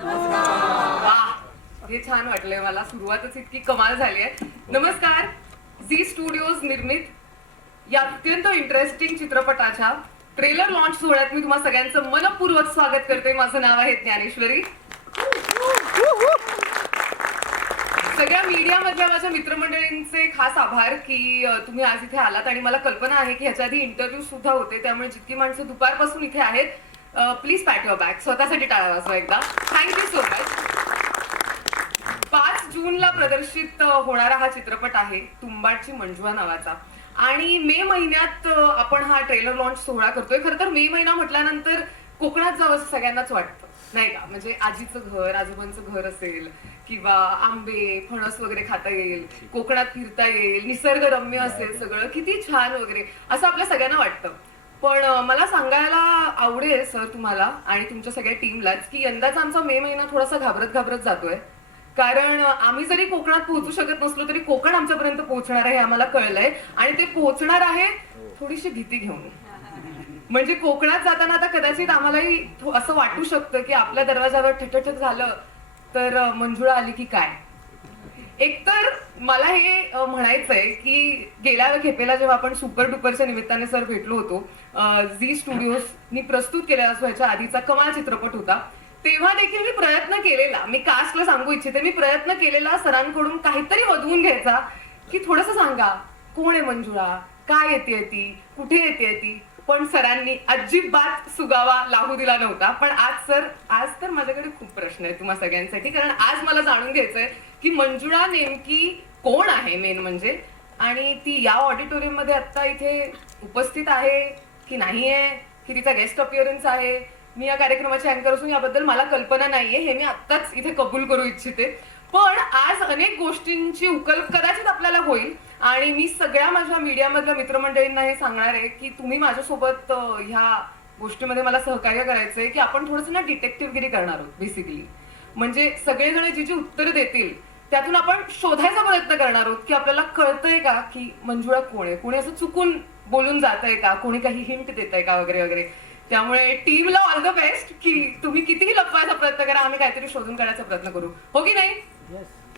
वाह, हे छान वाटलंय मला. सुरुवातच इतकी कमाल झाली आहे. नमस्कार. झी स्टुडिओज निर्मित या अत्यंत इंटरेस्टिंग चित्रपटाच्या ट्रेलर लॉन्च सोहळ्यात मी तुम्हा सगळ्यांचं मनपूर्वक स्वागत करते. माझं नाव आहे ज्ञानेश्वरी. सगळ्या मीडियामधल्या माझ्या मित्रमंडळींचे खास आभार की तुम्ही आज इथे आलात. आणि मला कल्पना आहे की ह्याच्या आधी इंटरव्ह्यू सुद्धा होते, त्यामुळे जितकी माणसं दुपारपासून इथे आहेत, प्लीज पॅट युअर बॅक. स्वतःसाठी टाळा वाजवा एकदा. Thank you so much. 5 जूनला प्रदर्शित होणारा हा चित्रपट आहे तुंबाडची मंजुळा नावाचा. आणि मे महिन्यात आपण हा ट्रेलर लॉन्च सोहळा करतोय. खरं तर मे महिना म्हटल्यानंतर कोकणात जावं असं सगळ्यांनाच वाटतं, नाही का? म्हणजे आजीचं घर, आजोबांचं घर असेल, किंवा आंबे फणस वगैरे खाता येईल, कोकणात फिरता येईल, निसर्गरम्य असेल, सगळं किती छान वगैरे असं आपल्या सगळ्यांना वाटतं. पण मला सांगायला आवडेल सर तुम्हाला आणि तुमच्या सगळ्या टीमलाच की यंदाचा आमचा मे महिना थोडासा घाबरत घाबरत जातोय. कारण आम्ही जरी कोकणात पोहोचू शकत नसलो तरी कोकण आमच्यापर्यंत पोहोचणार आहे हे आम्हाला कळलंय. आणि ते पोहोचणार आहे थोडीशी भीती घेऊन. म्हणजे कोकणात जाताना आता कदाचित आम्हालाही असं वाटू शकतं की आपल्या दरवाजावर ठठठठ झालं तर मंजुळा आली की काय. एकतर मला हे म्हणायचंय की गेल्या खेपेला जेव्हा आपण सुपर डुपरच्या निमित्ताने सर भेटलो होतो, झी स्टुडिओजनी प्रस्तुत केलेला असो ह्याच्या आधीचा कमाल चित्रपट होता, तेव्हा देखील मी प्रयत्न केलेला, मी कास्टला सांगू इच्छिते, मी प्रयत्न केलेला सरांकडून काहीतरी वधवून घ्यायचा की थोडंसं सांगा कोण आहे मंजुळा, काय येते ती, कुठे येते ती. पण सरांनी अजिबात सुगावा लागू दिला नव्हता. पण आज तर माझ्याकडे खूप प्रश्न आहेत तुम्हा सगळ्यांसाठी. कारण आज मला जाणून घ्यायचंय की मंजुळा नेमकी कोण आहे मेन म्हणजे, आणि ती या ऑडिटोरियम मध्ये आता इथे उपस्थित आहे की नाहीये, की तिचा गेस्ट अपिअरन्स आहे. मी या कार्यक्रमाची अँकर असून याबद्दल मला कल्पना नाहीये, हे मी आत्ताच इथे कबूल करू इच्छिते. पण आज अनेक गोष्टींची उकल कदाचित आपल्याला होईल आणि मी सगळ्या माझ्या मीडियामधल्या मित्रमंडळींना हे सांगणार आहे की तुम्ही माझ्यासोबत ह्या गोष्टीमध्ये मला सहकार्य करायचंय की आपण थोडंसं ना डिटेक्टिव्हगिरी करणार आहोत बेसिकली. म्हणजे सगळेजण जी जी उत्तरं देतील त्यातून आपण शोधायचा प्रयत्न करणार आहोत की आपल्याला कळतंय का की मंजुळा कोण आहे, कोणी असं चुकून बोलून जात आहे का, कोणी काही हिंट देत आहे का वगैरे वगैरे. त्यामुळे टीमला ऑल द बेस्ट की तुम्ही कितीही लपवायचा प्रयत्न करा, आम्ही काहीतरी शोधून काढायचा प्रयत्न करू. हो की नाही?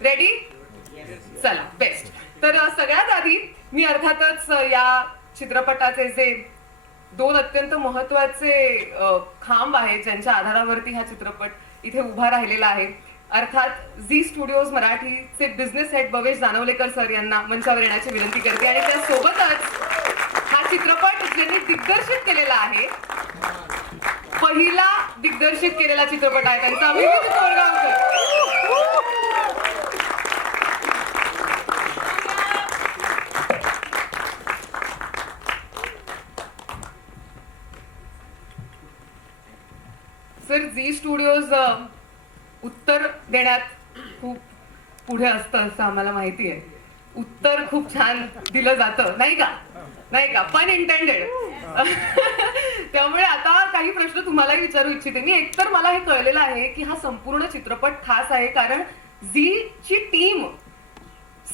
रेडी? चला बेस्ट. तर सगळ्यात आधी मी अर्थातच या चित्रपटाचे जे 2 अत्यंत महत्वाचे खांब आहेत ज्यांच्या आधारावरती हा चित्रपट इथे उभा राहिलेला आहे, अर्थात झी स्टुडिओज मराठीचे बिझनेस हेड भवेश जानवलेकर सर यांना मंचावर येण्याची विनंती करते. आणि त्यासोबतच हा चित्रपट ज्यांनी दिग्दर्शित केलेला आहे, पहिला दिग्दर्शित केलेला चित्रपट आहे त्यांचा, अभिजित तोरगावकर. सर, झी स्टुडिओज उत्तर देण्यात खूप पुढे असतं असं आम्हाला माहिती आहे. उत्तर खूप छान दिलं जातं, नाही का? नाही का? पण इंटेंडेड. त्यामुळे आता काही प्रश्न तुम्हाला विचारू इच्छिते मी. एकतर मला हे कळलेलं आहे की हा संपूर्ण चित्रपट खास आहे कारण झीची टीम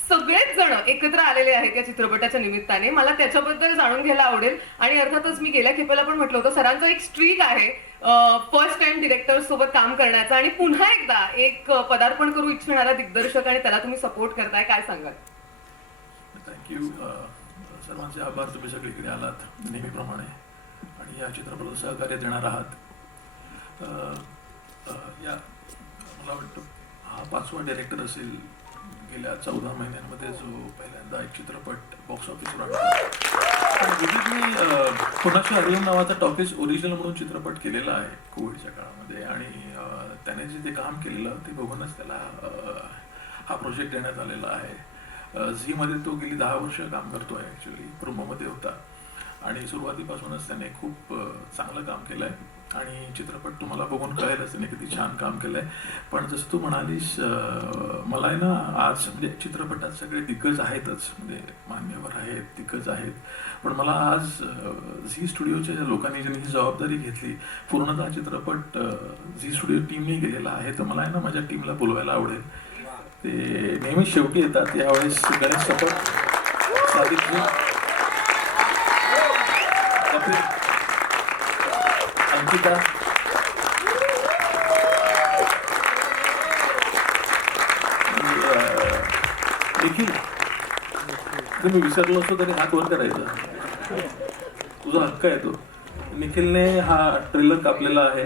सगळेच जण एकत्र आलेले आहेत या चित्रपटाच्या निमित्ताने. मला त्याच्याबद्दल जाणून घ्यायला आवडेल. आणि अर्थातच मी गेल्या खेपेला पण म्हटलं होतं, सरांचा एक स्ट्रीक आहे फर्स्ट टाइम डिरेक्टर सोबत काम करण्याचा, आणि पुन्हा एकदा एक पदार्पण करू इच्छिणारा दिग्दर्शक आणि त्याला तुम्ही सपोर्ट करताय, काय सांगाल? थँक्यू. सर्वांचे आभार, तुम्ही सगळीकडे आलात नेहमीप्रमाणे आणि या चित्रपटाला सहकार्य देणार आहात. या मला वाटतं हा 5वा डायरेक्टर असेल गेल्या 14 महिन्यांमध्ये जो पहिल्यांदा एक चित्रपट बॉक्स ऑफिसवर आणला. मी कोणाची हरिओम नावाचा टॉकीज ओरिजिनल म्हणून चित्रपट केलेला आहे कोविडच्या काळामध्ये, आणि त्याने जे ते काम केलेलं ते बघूनच त्याला हा प्रोजेक्ट देण्यात आलेला आहे. झीमध्ये तो गेली 10 वर्ष काम करतोय. ॲक्च्युली प्रोमोमध्ये होता आणि सुरुवातीपासूनच त्याने खूप चांगलं काम केलं आहे आणि चित्रपट तुम्हाला बघून कळेलच त्याने किती छान काम केलं आहे. पण जसं तू म्हणालीस, मला आहे ना आज म्हणजे चित्रपटात सगळे दिग्गज आहेतच, म्हणजे मान्यवर आहेत, दिग्गज आहेत, पण मला आज झी स्टुडिओच्या ज्या लोकांनी ज्यांनी ही जबाबदारी घेतली, पूर्णतः चित्रपट झी स्टुडिओ टीमने गेलेला आहे, तर मला आहे ना माझ्या टीमला बोलवायला आवडेल. ते नेहमी शेवटी येतात. यावेळेस गणेश सपट, सादिकजी, कपिल, अंकिता, निखिल, जर मी विसरलो असतो तरी हात वर करायचा, तुझा हक्क आहे तो. निखिलने हा ट्रेलर कापलेला आहे,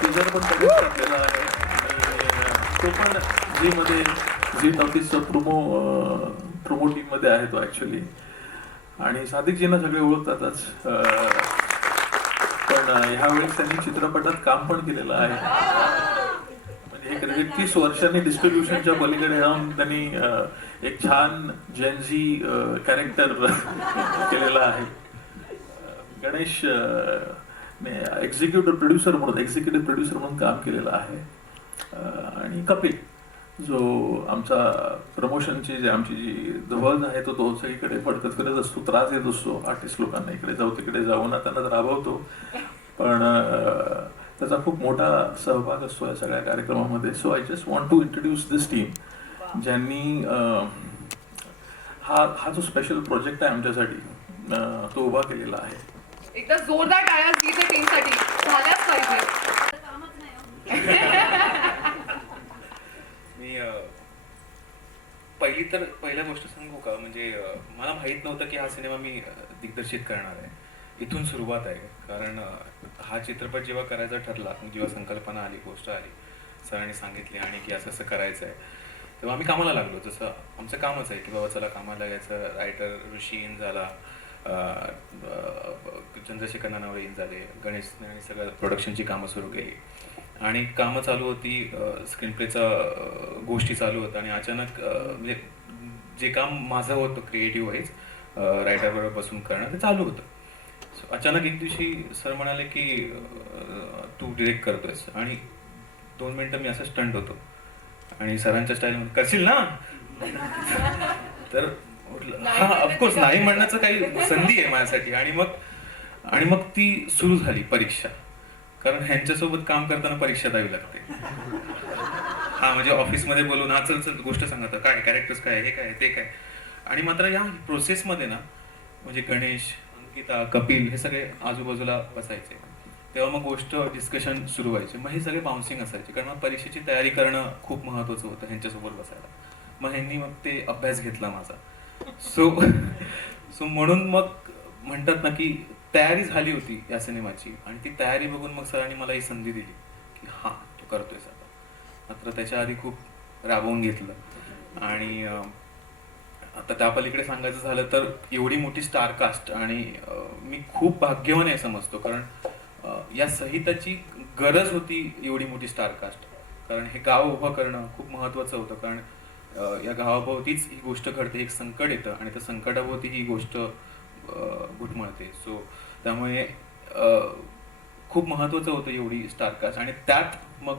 टीजर पण त्यानेच कापलेला आहे आणि तो पण झीमध्ये, झी टॉकीजचा प्रोमो टीममध्ये आहे तो ॲक्च्युली. आणि सादिकजींना सगळे ओळखतातच, पण ह्यावेळेस त्यांनी चित्रपटात काम पण केलेलं आहे. म्हणजे हे क्रेडिट 30 वर्षांनी डिस्ट्रीब्युशनच्या पलीकडे जाऊन त्यांनी एक छान जेनझी कॅरेक्टर केलेला आहे. गणेश एक्झिक्युटिव्ह प्रोड्युसर म्हणून काम केलेलं आहे. आणि कपिल जो आमचा प्रमोशनची आमची जी धवल आहे तो सगळीकडे फडकत फिरत असतो, त्रास देत असतो आर्टिस्ट लोकांना, इकडे जाऊ तिकडे जाऊ ना, त्यांना राबवतो. पण त्याचा खूप मोठा सहभाग असतो या सगळ्या कार्यक्रमामध्ये. So I just want to introduce this team ज्यांनी हा जो स्पेशल प्रोजेक्ट आहे आमच्यासाठी तो उभा केलेला आहे. एकदा जोरदार टाळ्या गीत टीमसाठी झाल्याच पाहिजे. मी पहिल्या गोष्ट सांगू का, म्हणजे मला माहित नव्हतं की हा सिनेमा मी दिग्दर्शित करणार आहे. इथून सुरुवात आहे. कारण हा चित्रपट जेव्हा करायचा ठरला, जेव्हा संकल्पना आली, गोष्ट आली, सरांनी सांगितली आणि की असं असं करायचं आहे, तेव्हा आम्ही कामाला लागलो. जसं आमचं कामच आहे की बाबा चला कामाला लागायचं. रायटर ऋषी इन झाला, चंद्रशेखर नानावळे इन झाले, गणेश आणि सगळं प्रोडक्शनची कामं सुरू केली आणि कामं चालू होती, स्क्रीनप्लेचा गोष्टी चालू होत्या आणि अचानक म्हणजे जे काम माझं होतं क्रिएटिव्ह वाईज रायटरबरोबर बसून करणं ते चालू होतं. सो अचानक एक दिवशी सर म्हणाले की तू डिरेक्ट करतोयस, आणि 2 मिनटं मी असं स्टंट होतो आणि सरांच्या स्टाईलमध्ये करशील ना, तर हा ऑफकोर्स नाही म्हणण्याचं काही संधी आहे माझ्यासाठी. आणि मग ती सुरू झाली परीक्षा. कारण ह्यांच्यासोबत काम करताना परीक्षा द्यावी लागते. हा म्हणजे ऑफिसमध्ये बोलून हा चल गोष्ट सांगत काय कॅरेक्टर्स काय, हे काय ते काय. आणि मात्र या प्रोसेसमध्ये ना, म्हणजे गणेश, अंकिता, कपिल हे सगळे आजूबाजूला बसायचे. तेव्हा मग गोष्ट डिस्कशन सुरू व्हायचे. मग हे सगळे बाउन्सिंग असायचे, कारण मग परीक्षेची तयारी करणं खूप महत्त्वाचं होतं ह्यांच्यासोबत बसायला. मग ह्यांनी मग ते अभ्यास घेतला माझा. सो म्हणून मग म्हणतात ना की तयारी झाली होती या सिनेमाची, आणि ती तयारी बघून मग सरांनी मला ही संधी दिली की हा तू करतोयस आता. मात्र त्याच्या आधी खूप राबवून घेतलं. आणि आता त्या पलीकडे सांगायचं झालं तर एवढी मोठी स्टार कास्ट, आणि मी खूप भाग्यवान आहे समजतो, कारण या संहिताची गरज होती एवढी मोठी स्टार कास्ट. कारण हे गाव उभं करणं खूप महत्त्वाचं होतं, कारण या गावाभोवतीच ही गोष्ट घडते, एक संकट येतं आणि त्या संकटाभोवती ही गोष्ट घुटमळते. सो त्यामुळे खूप महत्त्वाचं होतं एवढी स्टार कास्ट. आणि त्यात मग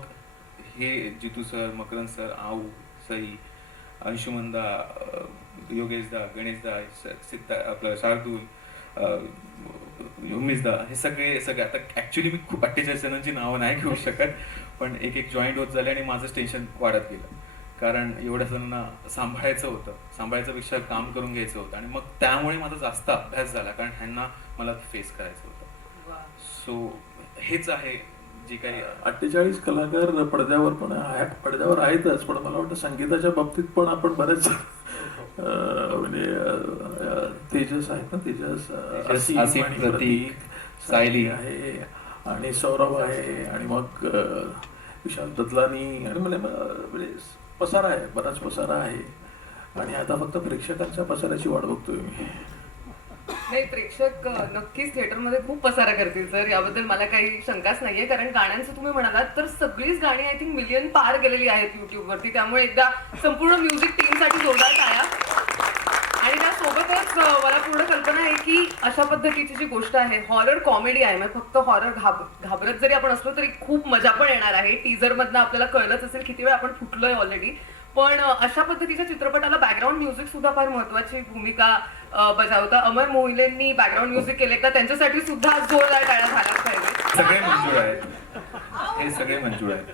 हे जितू सर, मकरंद सर, आऊ, सई, अंशुमनदा, योगेशदा, गणेशदा, आपलं शार्दूल, उमेशदा, हे सगळे आता ॲक्च्युली मी खूप 48 जणांची नावं नाही घेऊ शकत, पण एक जॉईंट होत झाले आणि माझं टेन्शन वाढत गेलं. कारण एवढ्या जणांना सांभाळायचं पेक्षा काम करून घ्यायचं होतं. आणि मग त्यामुळे माझा जास्त अभ्यास झाला, कारण ह्यांना मला फेस करायचं होतं. सो हेच आहे जी काही 48 कलाकार पडद्यावर आहेतच, पण मला वाटतं संगीताच्या बाबतीत पण आपण बरेच म्हणजे तेजस आहेत ना, तेजस, आसिफ, प्रतीक, सायली आहे, आणि सौरभ आहे, आणि मग विशाल ददलानी, आणि म्हणजे पसारा आहे, बराच पसारा आहे. आणि आता फक्त प्रेक्षकांच्या पसाऱ्याची वाट बघतोय मी. नाही, प्रेक्षक नक्कीच थिएटरमध्ये खूप पसारा करतील सर, याबद्दल मला काही शंकाच नाहीये. कारण गाण्यांचं तुम्ही म्हणालात तर सगळीच गाणी आय थिंक मिलियन पार गेलेली आहेत युट्यूबवरती. त्यामुळे एकदा संपूर्ण म्युझिक टीमसाठी जोरदार टाळ्या. आणि त्यासोबतच मला पूर्ण कल्पना आहे की अशा पद्धतीची जी गोष्ट आहे, हॉरर कॉमेडी आहे, म्हणजे फक्त हॉरर घाबरत जरी आपण असलो तरी खूप मजा पण येणार आहे. टीजर मधनं आपल्याला कळलंच असेल किती वेळ आपण फुटलोय ऑलरेडी. पण अशा पद्धतीच्या चित्रपटाला बॅकग्राऊंड म्युझिक सुद्धा फार महत्वाची भूमिका बजावतं. अमर मोहिलेंनी बॅकग्राऊंड म्युझिक केले, तर त्यांच्यासाठी सुद्धा जोरदार टाळ्या झाल्याच पाहिजे. सगळे मंजूर आहेत, हे सगळे मंजूर आहेत.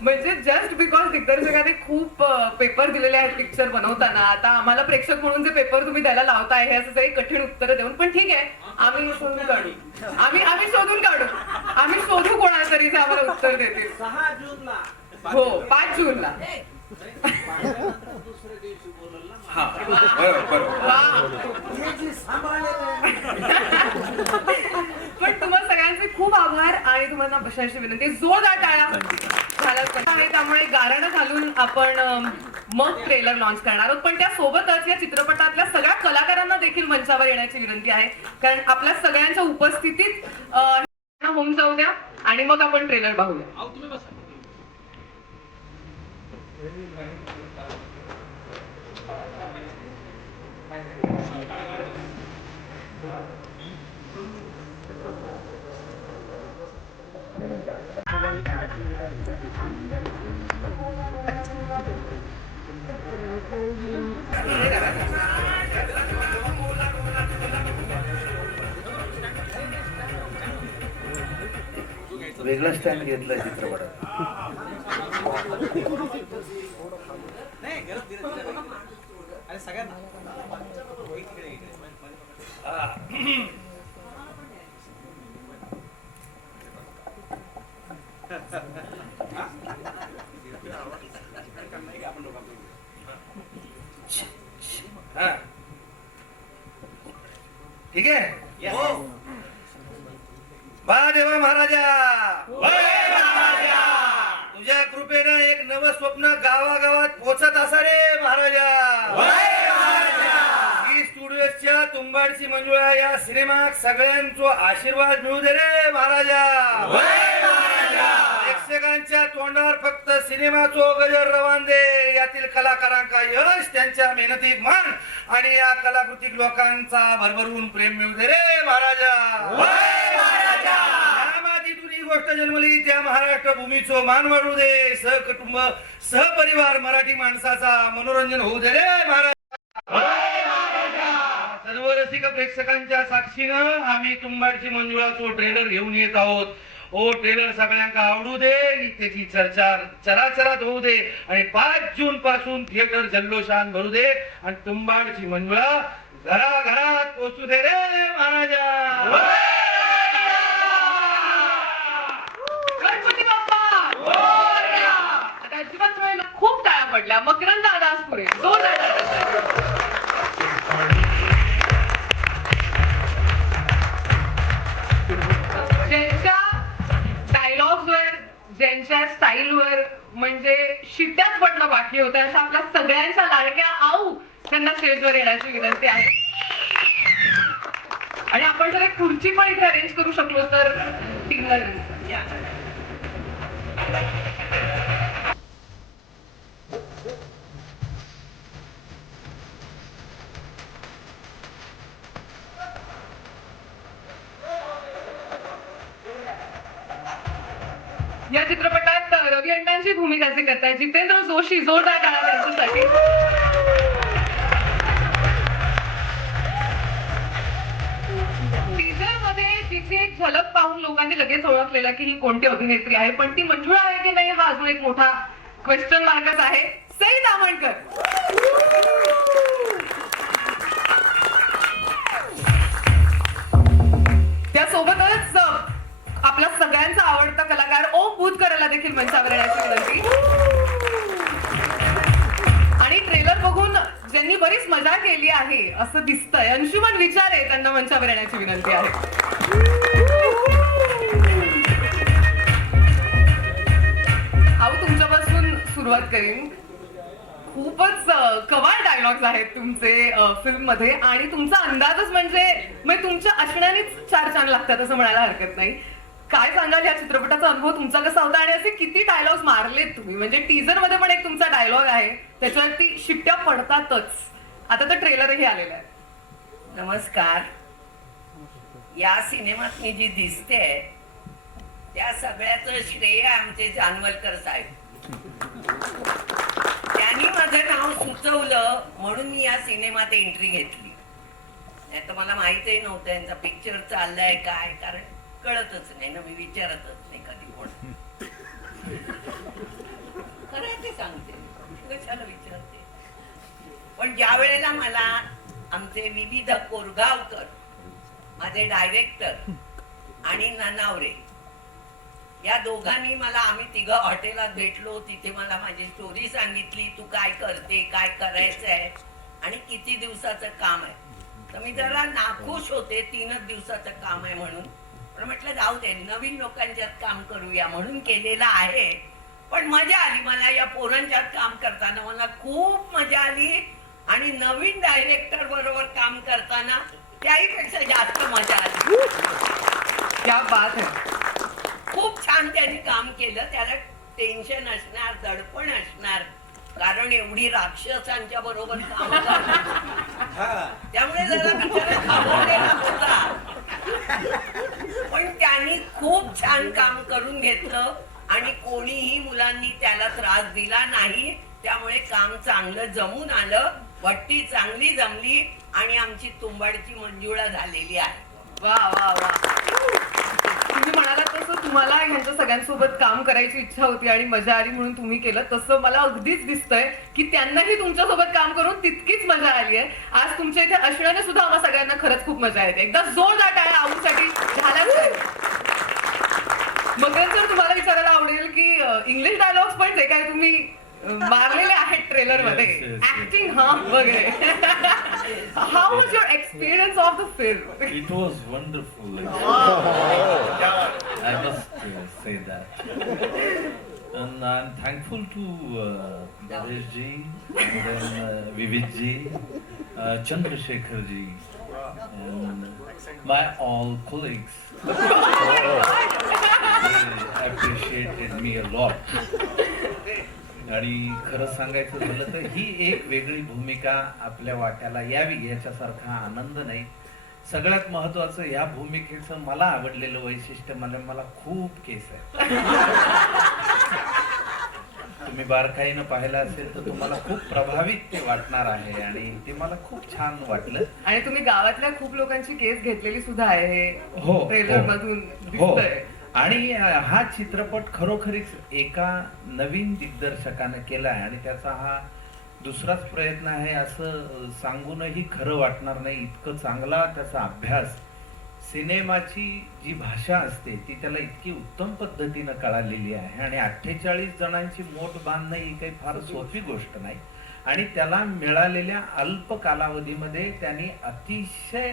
म्हणजे जस्ट बिकॉज दिग्दर्शकाने खूप पेपर दिलेले आहेत पिक्चर बनवताना, आता आम्हाला प्रेक्षक म्हणून जे पेपर तुम्ही द्यायला लावताय हे असं एक कठीण उत्तर देऊन, पण ठीक आहे, आम्ही शोधून काढू. आम्ही शोधू कोणाला तरी जे आम्हाला उत्तर देतील. 6 जूनला हो, 5 जूनला हा बरोबर. पण तुम्हाला सगळ्यांचे खूप आभार आणि तुम्हाला बसायची विनंती. जोरदार टाळ्या झाल्या आहे. त्यामुळे गारणं घालून आपण मग ट्रेलर लॉन्च करणार आहोत. पण त्यासोबतच या चित्रपटातल्या सगळ्या कलाकारांना देखील मंचावर येण्याची विनंती आहे, कारण आपल्या सगळ्यांच्या उपस्थितीत होऊन जाऊ द्या आणि मग आपण ट्रेलर पाहूया. वेगळं स्टँड घेतलं चित्रपटात. ठीक आहे. महादेवा महाराजा, तुझ्या कृपेनं एक नवं स्वप्न गावागावात पोचत असा रे महाराजा. ही स्टुडिओच्या तुंबाडची मंजुळा या सिनेमात सगळ्यांचा आशीर्वाद मिळू दे रे महाराजा. प्रेक्षकांच्या तोंडावर फक्त सिनेमाचो गजर रवान दे. यातील कलाकारांका यश, त्यांच्या मेहनतीक मान आणि या कलाकृतीक लोकांचा भरभरून प्रेम मिळू दे रे महाराजा. ही गोष्ट जन्मली त्या महाराष्ट्र भूमीचो मान वाढू दे. सहकुटुंब सहपरिवार मराठी माणसाचा मनोरंजन होऊ दे रे महाराज. सर्व रसिक प्रेक्षकांच्या साक्षीनं आम्ही तुंबाडची मंजुळाचो ट्रेलर घेऊन येत आहोत. ओ ट्रेलर सगळ्यांना आवडू दे, त्याची चर्चा चराचरात होऊ दे आणि 5 जून पासून थिएटर जल्लोषान भरू दे आणि तुंबाडची मंजुळा घराघरात पोचू दे रे महाराजा. खूप टाळ्या पडल्या. मकरंद अनासपुरे ज्यांच्या डायलॉग्सवर, ज्यांच्या स्टाईलवर म्हणजे शिट्ट्याच पडणं बाकी होतं, अशा आपल्या सगळ्यांच्या लाडक्या आऊ त्यांना स्टेजवर येण्याची विनंती आहे. आणि आपण जर एक खुर्ची पण इथे अरेंज करू शकलो तर या चित्रपटात रवी अण्णांची भूमिका जे करताय जितेंद्र जोशी, जोरदार टाळ्या त्यांच्यासाठी. टीझर मध्ये तिची एक झलक पाहून लोकांनी लगेच ओळखलेलं की ही कोणती अभिनेत्री आहे, पण ती मंजुळा आहे की नाही हा अजून एक मोठा क्वेश्चन मार्कच आहे. सई दामणकर. त्यासोबतच आपला सगळ्यांचा आवडता कलाकार ओम बुधकरला देखील मंचावर येण्याची विनंती. आणि ट्रेलर बघून ज्यांनी बरीच मजा केली आहे असं दिसतंय, अंशुमन विचारे, त्यांना मंचावर येण्याची विनंती आहे. आऊ तुमच्यापासून सुरुवात करीन. खूपच कमाल डायलॉग्स आहेत तुमचे फिल्म मध्ये आणि तुमचा अंदाजच म्हणजे तुमच्या असण्यानेच 4 चांद लागतात असं म्हणायला हरकत नाही. काय सांगाल या चित्रपटाचा अनुभव तुमचा कसा होता आणि असे किती डायलॉग्स मारलेत तुम्ही? म्हणजे टीजर मध्ये पण एक तुमचा डायलॉग आहे, त्याच्यावरती शिट्ट्या पडतातच. आता तर ट्रेलरही आलेला आहे. नमस्कार. या सिनेमात मी जी दिसते त्या सगळ्याचं श्रेय आमचे जानवलकर साहेब. त्यांनी माझं नाव सुचवलं म्हणून मी या सिनेमात एंट्री घेतली. नाही तर मला माहितही नव्हतं यांचा पिक्चर चाललाय काय, कारण कळतच नाही ना, मी विचारतच नाही कधी कोण. खरं ते सांगते, कशाला विचारते. पण ज्या वेळेला मला आमचे विविध कोरगावकर, माझे डायरेक्टर आणि ननावरे या दोघांनी मला, आम्ही तिघं हॉटेलात भेटलो, तिथे मला माझी स्टोरी सांगितली, तू काय करते, काय करायचं आहे आणि किती दिवसाचं काम आहे. तर मी जरा नाखुश होते, 3च दिवसाचं काम आहे म्हणून. पण म्हटलं जाऊ दे, नवीन लोकांच्यात काम करूया म्हणून केलेलं आहे. पण मजा आली मला या पोरांच्यात काम करताना, मला खूप मजा आली. आणि नवीन डायरेक्टर बरोबर काम करताना त्याहीपेक्षा जास्त मजा आली. क्या बात आहे. खूप छान त्यांनी काम केलं. त्याला टेन्शन असणार, दडपण असणार, कारण एवढी राक्षसांच्या बरोबर काम करणार. त्यामुळे जरा बिचारा थांबवलेला होता. पण त्यांनी खूप छान काम करून घेतलं आणि कोणीही मुलांनी त्याला त्रास दिला नाही. त्यामुळे काम चांगलं जमून आलं, भट्टी चांगली जमली आणि आमची तुंबाडची मंजुळा झालेली आहे. वा वा वा. तुम्ही म्हणालात तसं तुम्हाला ह्यांच्या सगळ्यांसोबत काम करायची इच्छा होती आणि मजा आली म्हणून तुम्ही केलं. तसं मला अगदीच दिसतंय की त्यांनाही तुमच्यासोबत काम करून तितकीच मजा आली आहे. आज तुमच्या इथे असण्याने सुद्धा आम्हा सगळ्यांना खरंच खूप मजा येते. एकदा जोरदार टाळ्या आऊसाठी झाल्याच आहे. मगर सर, तुम्हाला विचारायला आवडेल की इंग्लिश डायलॉग्स पण जे काय तुम्ही मारलेले आहेत ट्रेलर मध्ये, ऍक्टिंग हा वगैरे, how was your experience of the film? It was wonderful. I must say that. And I'm thankful to Naresh ji, and then Vivid ji, Chandrasekhar ji, and my all colleagues. They appreciated me a lot. आणि खरं सांगायचं झालं तर ही एक वेगळी भूमिका आपल्या वाट्याला यावी याच्यासारखा आनंद नाही. सगळ्यात महत्वाचं या भूमिकेचं मला आवडलेलं वैशिष्ट्य, मला खूप केस आहे. तुम्ही बारकाईनं पाहिलं असेल तर तुम्हाला खूप प्रभावित ते वाटणार आहे आणि ते मला खूप छान वाटलं. आणि तुम्ही गावातल्या खूप लोकांची केस घेतलेली सुद्धा आहे हो, ट्रेलर हो. मधून हो. दिसतंय. आणि हा चित्रपट खरोखरीच एका नवीन दिग्दर्शकाने केला आहे आणि त्याचा हा दुसराच प्रयत्न आहे असं सांगूनही खरं वाटणार नाही. इतकं चांगला त्याचा अभ्यास, सिनेमाची जी भाषा असते ती त्याला इतकी उत्तम पद्धतीनं कळालेली आहे. आणि 48 जणांची मोठ बांधणं ही काही फार सोपी गोष्ट नाही. आणि त्याला मिळालेल्या अल्प कालावधीमध्ये त्यांनी अतिशय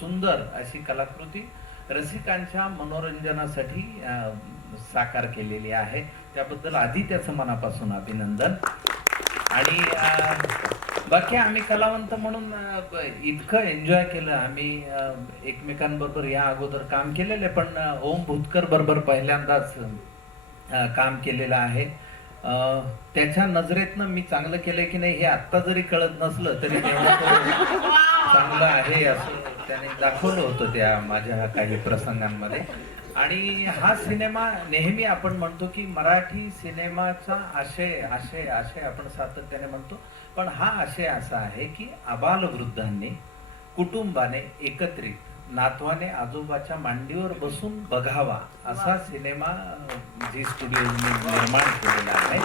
सुंदर अशी कलाकृती रसिकांच्या मनोरंजनासाठी साकार केलेली आहे. त्याबद्दल आधी त्याचं मनापासून अभिनंदन. आणि बाकी आम्ही कलावंत म्हणून इतकं एन्जॉय केलं. आम्ही एकमेकांबरोबर या अगोदर काम केलेले, पण ओम भूतकर बरोबर पहिल्यांदाच काम केलेलं आहे. त्याच्या नजरेतनं मी चांगलं केलंय की नाही हे आत्ता जरी कळत नसलं तरी चांगलं आहे असं त्याने दाखवलं होतं त्या माझ्या काही प्रसंगांमध्ये. आणि हा सिनेमा नेहमी आपण म्हणतो की मराठी सिनेमाचा आशय आशय आशय आपण सातत्याने म्हणतो, पण हा आशय असा आहे की आबालवृद्धांनी कुटुंबाने एकत्रित नातवाने आजोबाच्या मांडीवर बसून बघावा असा सिनेमा जी स्टुडिओने निर्माण केलेला आहे.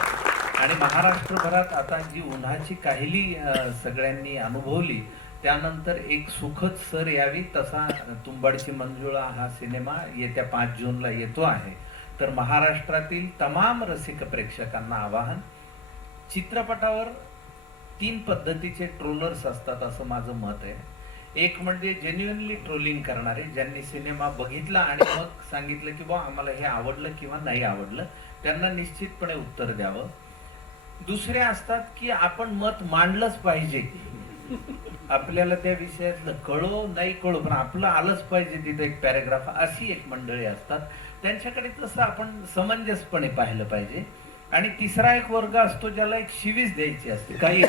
आणि महाराष्ट्रभरात आता जी उन्हाची काहिली सगळ्यांनी अनुभवली त्यानंतर एक सुखद सर यावी तसा तुंबाडची मंजुळा हा सिनेमा येत्या 5 जूनला येतो आहे. तर महाराष्ट्रातील तमाम रसिक प्रेक्षकांना आवाहन, चित्रपटावर 3 पद्धतीचे ट्रोलर्स असतात असं माझं मत आहे. एक म्हणजे जेन्युइनली ट्रोलिंग करणारे, ज्यांनी सिनेमा बघितला आणि मग सांगितलं की बा आम्हाला हे आवडलं किंवा नाही आवडलं, त्यांना निश्चितपणे उत्तर द्यावं. दुसरे असतात की आपण मत मांडलंच पाहिजे, आपल्याला त्या विषयातलं कळो नाही कळो पण आपलं आलंच पाहिजे तिथे एक पॅराग्राफ, अशी एक मंडळी असतात. त्यांच्याकडे तसं आपण समंजसपणे पाहिलं पाहिजे. आणि तिसरा एक वर्ग असतो ज्याला एक शिवीच द्यायची असते काही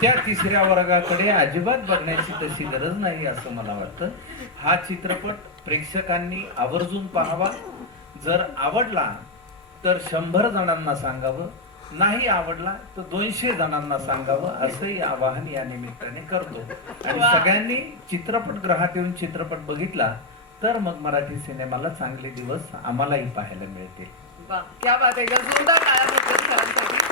त्या तिसऱ्या वर्गाकडे अजिबात बघण्याची तशी गरज नाही असं मला वाटतं. हा चित्रपट प्रेक्षकांनी आवर्जून पाहावा. जर आवडला तर 100 जणांना सांगावं, नाही आवडला तर 200 जणांना सांगावं असंही आवाहन या निमित्ताने करतो. आणि सगळ्यांनी चित्रपटगृहात येऊन चित्रपट बघितला तर मग मराठी सिनेमाला चांगले दिवस आम्हालाही पाहायला मिळतील. वा, क्या बात आहे. जोरदार टाळ्या पडतात सरांसाठी.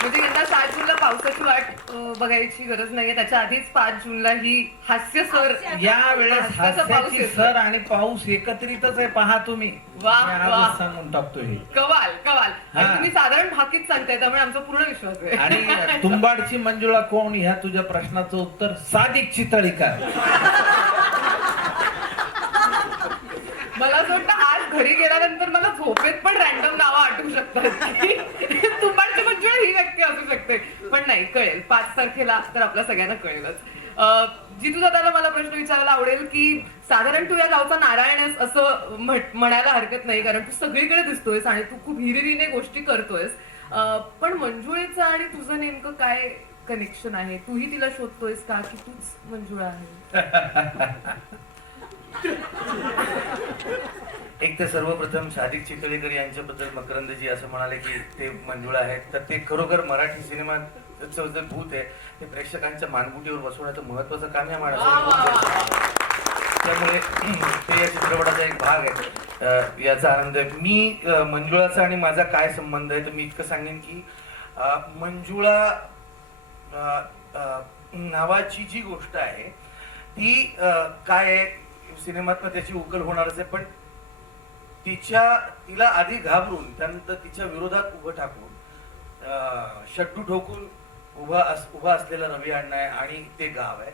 म्हणजे यंदा 7 जूनला पावसाची वाट बघायची गरज नाहीये, त्याच्या आधीच 5 जूनला ही हास्य सर या वेळेस हास्याचा पाऊस हास्याची येतोय. सर आणि पाऊस एकत्रितच आहे, पहा तुम्ही. वा, मी वा. आजच सांगून टाकतो हे. कवाल कवाल. आणि हा. तुम्ही साधारण भाकीत सांगताय त्यामुळे आमचा पूर्ण विश्वास आहे. आणि तुंबाडची मंजुळा कोण, ह्या तुझ्या प्रश्नाचं उत्तर सादिक चितळीकर. मला असं वाटतं आज घरी गेल्यानंतर मला झोपेत पण रॅन्डम नावं आठवू शकतात. तुंबाडची मंजुळा ही व्यक्ती असू शकते, पण नाही, कळेल 5 तारखेला तर आपल्या सगळ्यांना कळेलच. जितू दादाला मला प्रश्न विचारायला आवडेल की साधारण तू या गावचा नारायण आहेस असं म्हणायला हरकत नाही, कारण तू सगळीकडे दिसतोयस आणि तू खूप हिरिरीने गोष्टी करतोयस. पण मंजुळेचं आणि तुझं नेमकं काय कनेक्शन आहे? तूही तिला शोधतोयस का की तूच मंजुळा आहे? एक तर सर्वप्रथम सादिक चितळेकर यांच्याबद्दल मकरंदजी असं म्हणाले की ते मंजुळा आहेत, तर ते खरोखर मराठी सिनेमाचं जे भूत आहे ते प्रेक्षकांच्या मानगुटीवर बसवण्याचं महत्वाचं काम या माणसाने. त्यामुळे ते या चित्रपटाचा एक भाग आहे, याचा आनंद आहे. मी मंजुळाचा आणि माझा काय संबंध आहे तर मी इतकं सांगेन की मंजुळा नावाची जी गोष्ट आहे ती काय आहे, सिनेमातनं त्याची उकल होणारच आहे, पण तिला आधी घाबरून त्यानंतर तिच्या विरोधात उभं टाकून शट्टू ठोकून उभा असलेला रवी अण्णा आहे आणि ते गाव आहे.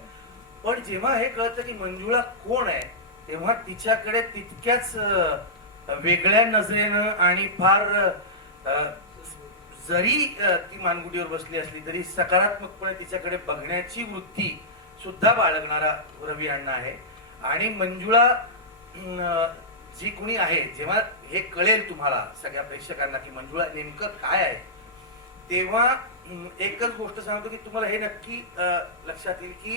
पण जेव्हा हे कळतं की मंजुळा कोण आहे तेव्हा तिच्याकडे तितक्याच वेगळ्या नजरेनं आणि फार जरी ती मानगुटीवर बसली असली तरी सकारात्मकपणे तिच्याकडे बघण्याची वृत्ती सुद्धा बाळगणारा रवी अण्णा आहे. आणि मंजुळा जी कोणी आहे, जेव्हा हे कळेल तुम्हाला सगळ्या प्रेक्षकांना की मंजुळा नेमकं काय आहे, तेव्हा एकच गोष्ट सांगतो की तुम्हाला हे नक्की लक्षात येईल की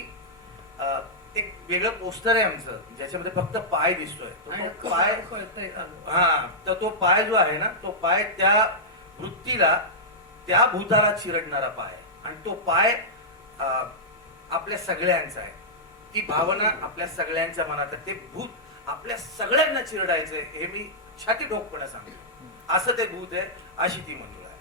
एक वेगळं पोस्टर आहे आमचं ज्याच्यामध्ये फक्त पाय दिसतोय. तो पाय तर तो पाय जो आहे ना, तो पाय त्या वृत्तीला, त्या भूताला चिरडणारा पाय आहे. आणि तो पाय आपल्या सगळ्यांचा आहे. ती भावना आपल्या सगळ्यांच्या मनात आहे. ते भूत आपल्या सगळ्यांना चिरडायचंय हे मी छाती ठोकपणे सांगतो. असं ते भूत आहे, अशी ती मंजुळा आहे.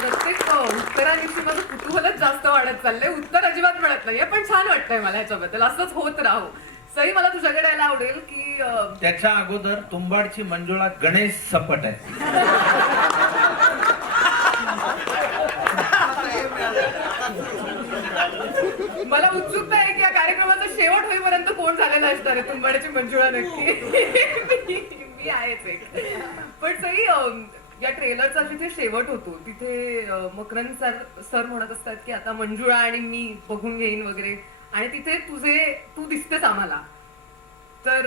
प्रत्येक उत्तरादिवशी माझं कुतूहलच जास्त वाढत चाललंय. उत्तर अजिबात मिळत नाहीये, पण छान वाटतंय मला ह्याच्याबद्दल. असंच होत राहू. सई, मला तुझ्याकडे यायला आवडेल की त्याच्या अगोदर तुंबाडची मंजुळा गणेश सपट आहे. मला उत्सुकता आहे की या कार्यक्रमाचा शेवट होईपर्यंत कोण झालेला असणार आहे तुंबाडची मंजुळा नक्की. मी आहेच एक. पण सई, या ट्रेलरचा जिथे शेवट होतो तिथे मकरंद सर म्हणत असतात की आता मंजुळा आणि मी बघून घेईन वगैरे, आणि तिथे तू दिसतेस आम्हाला, तर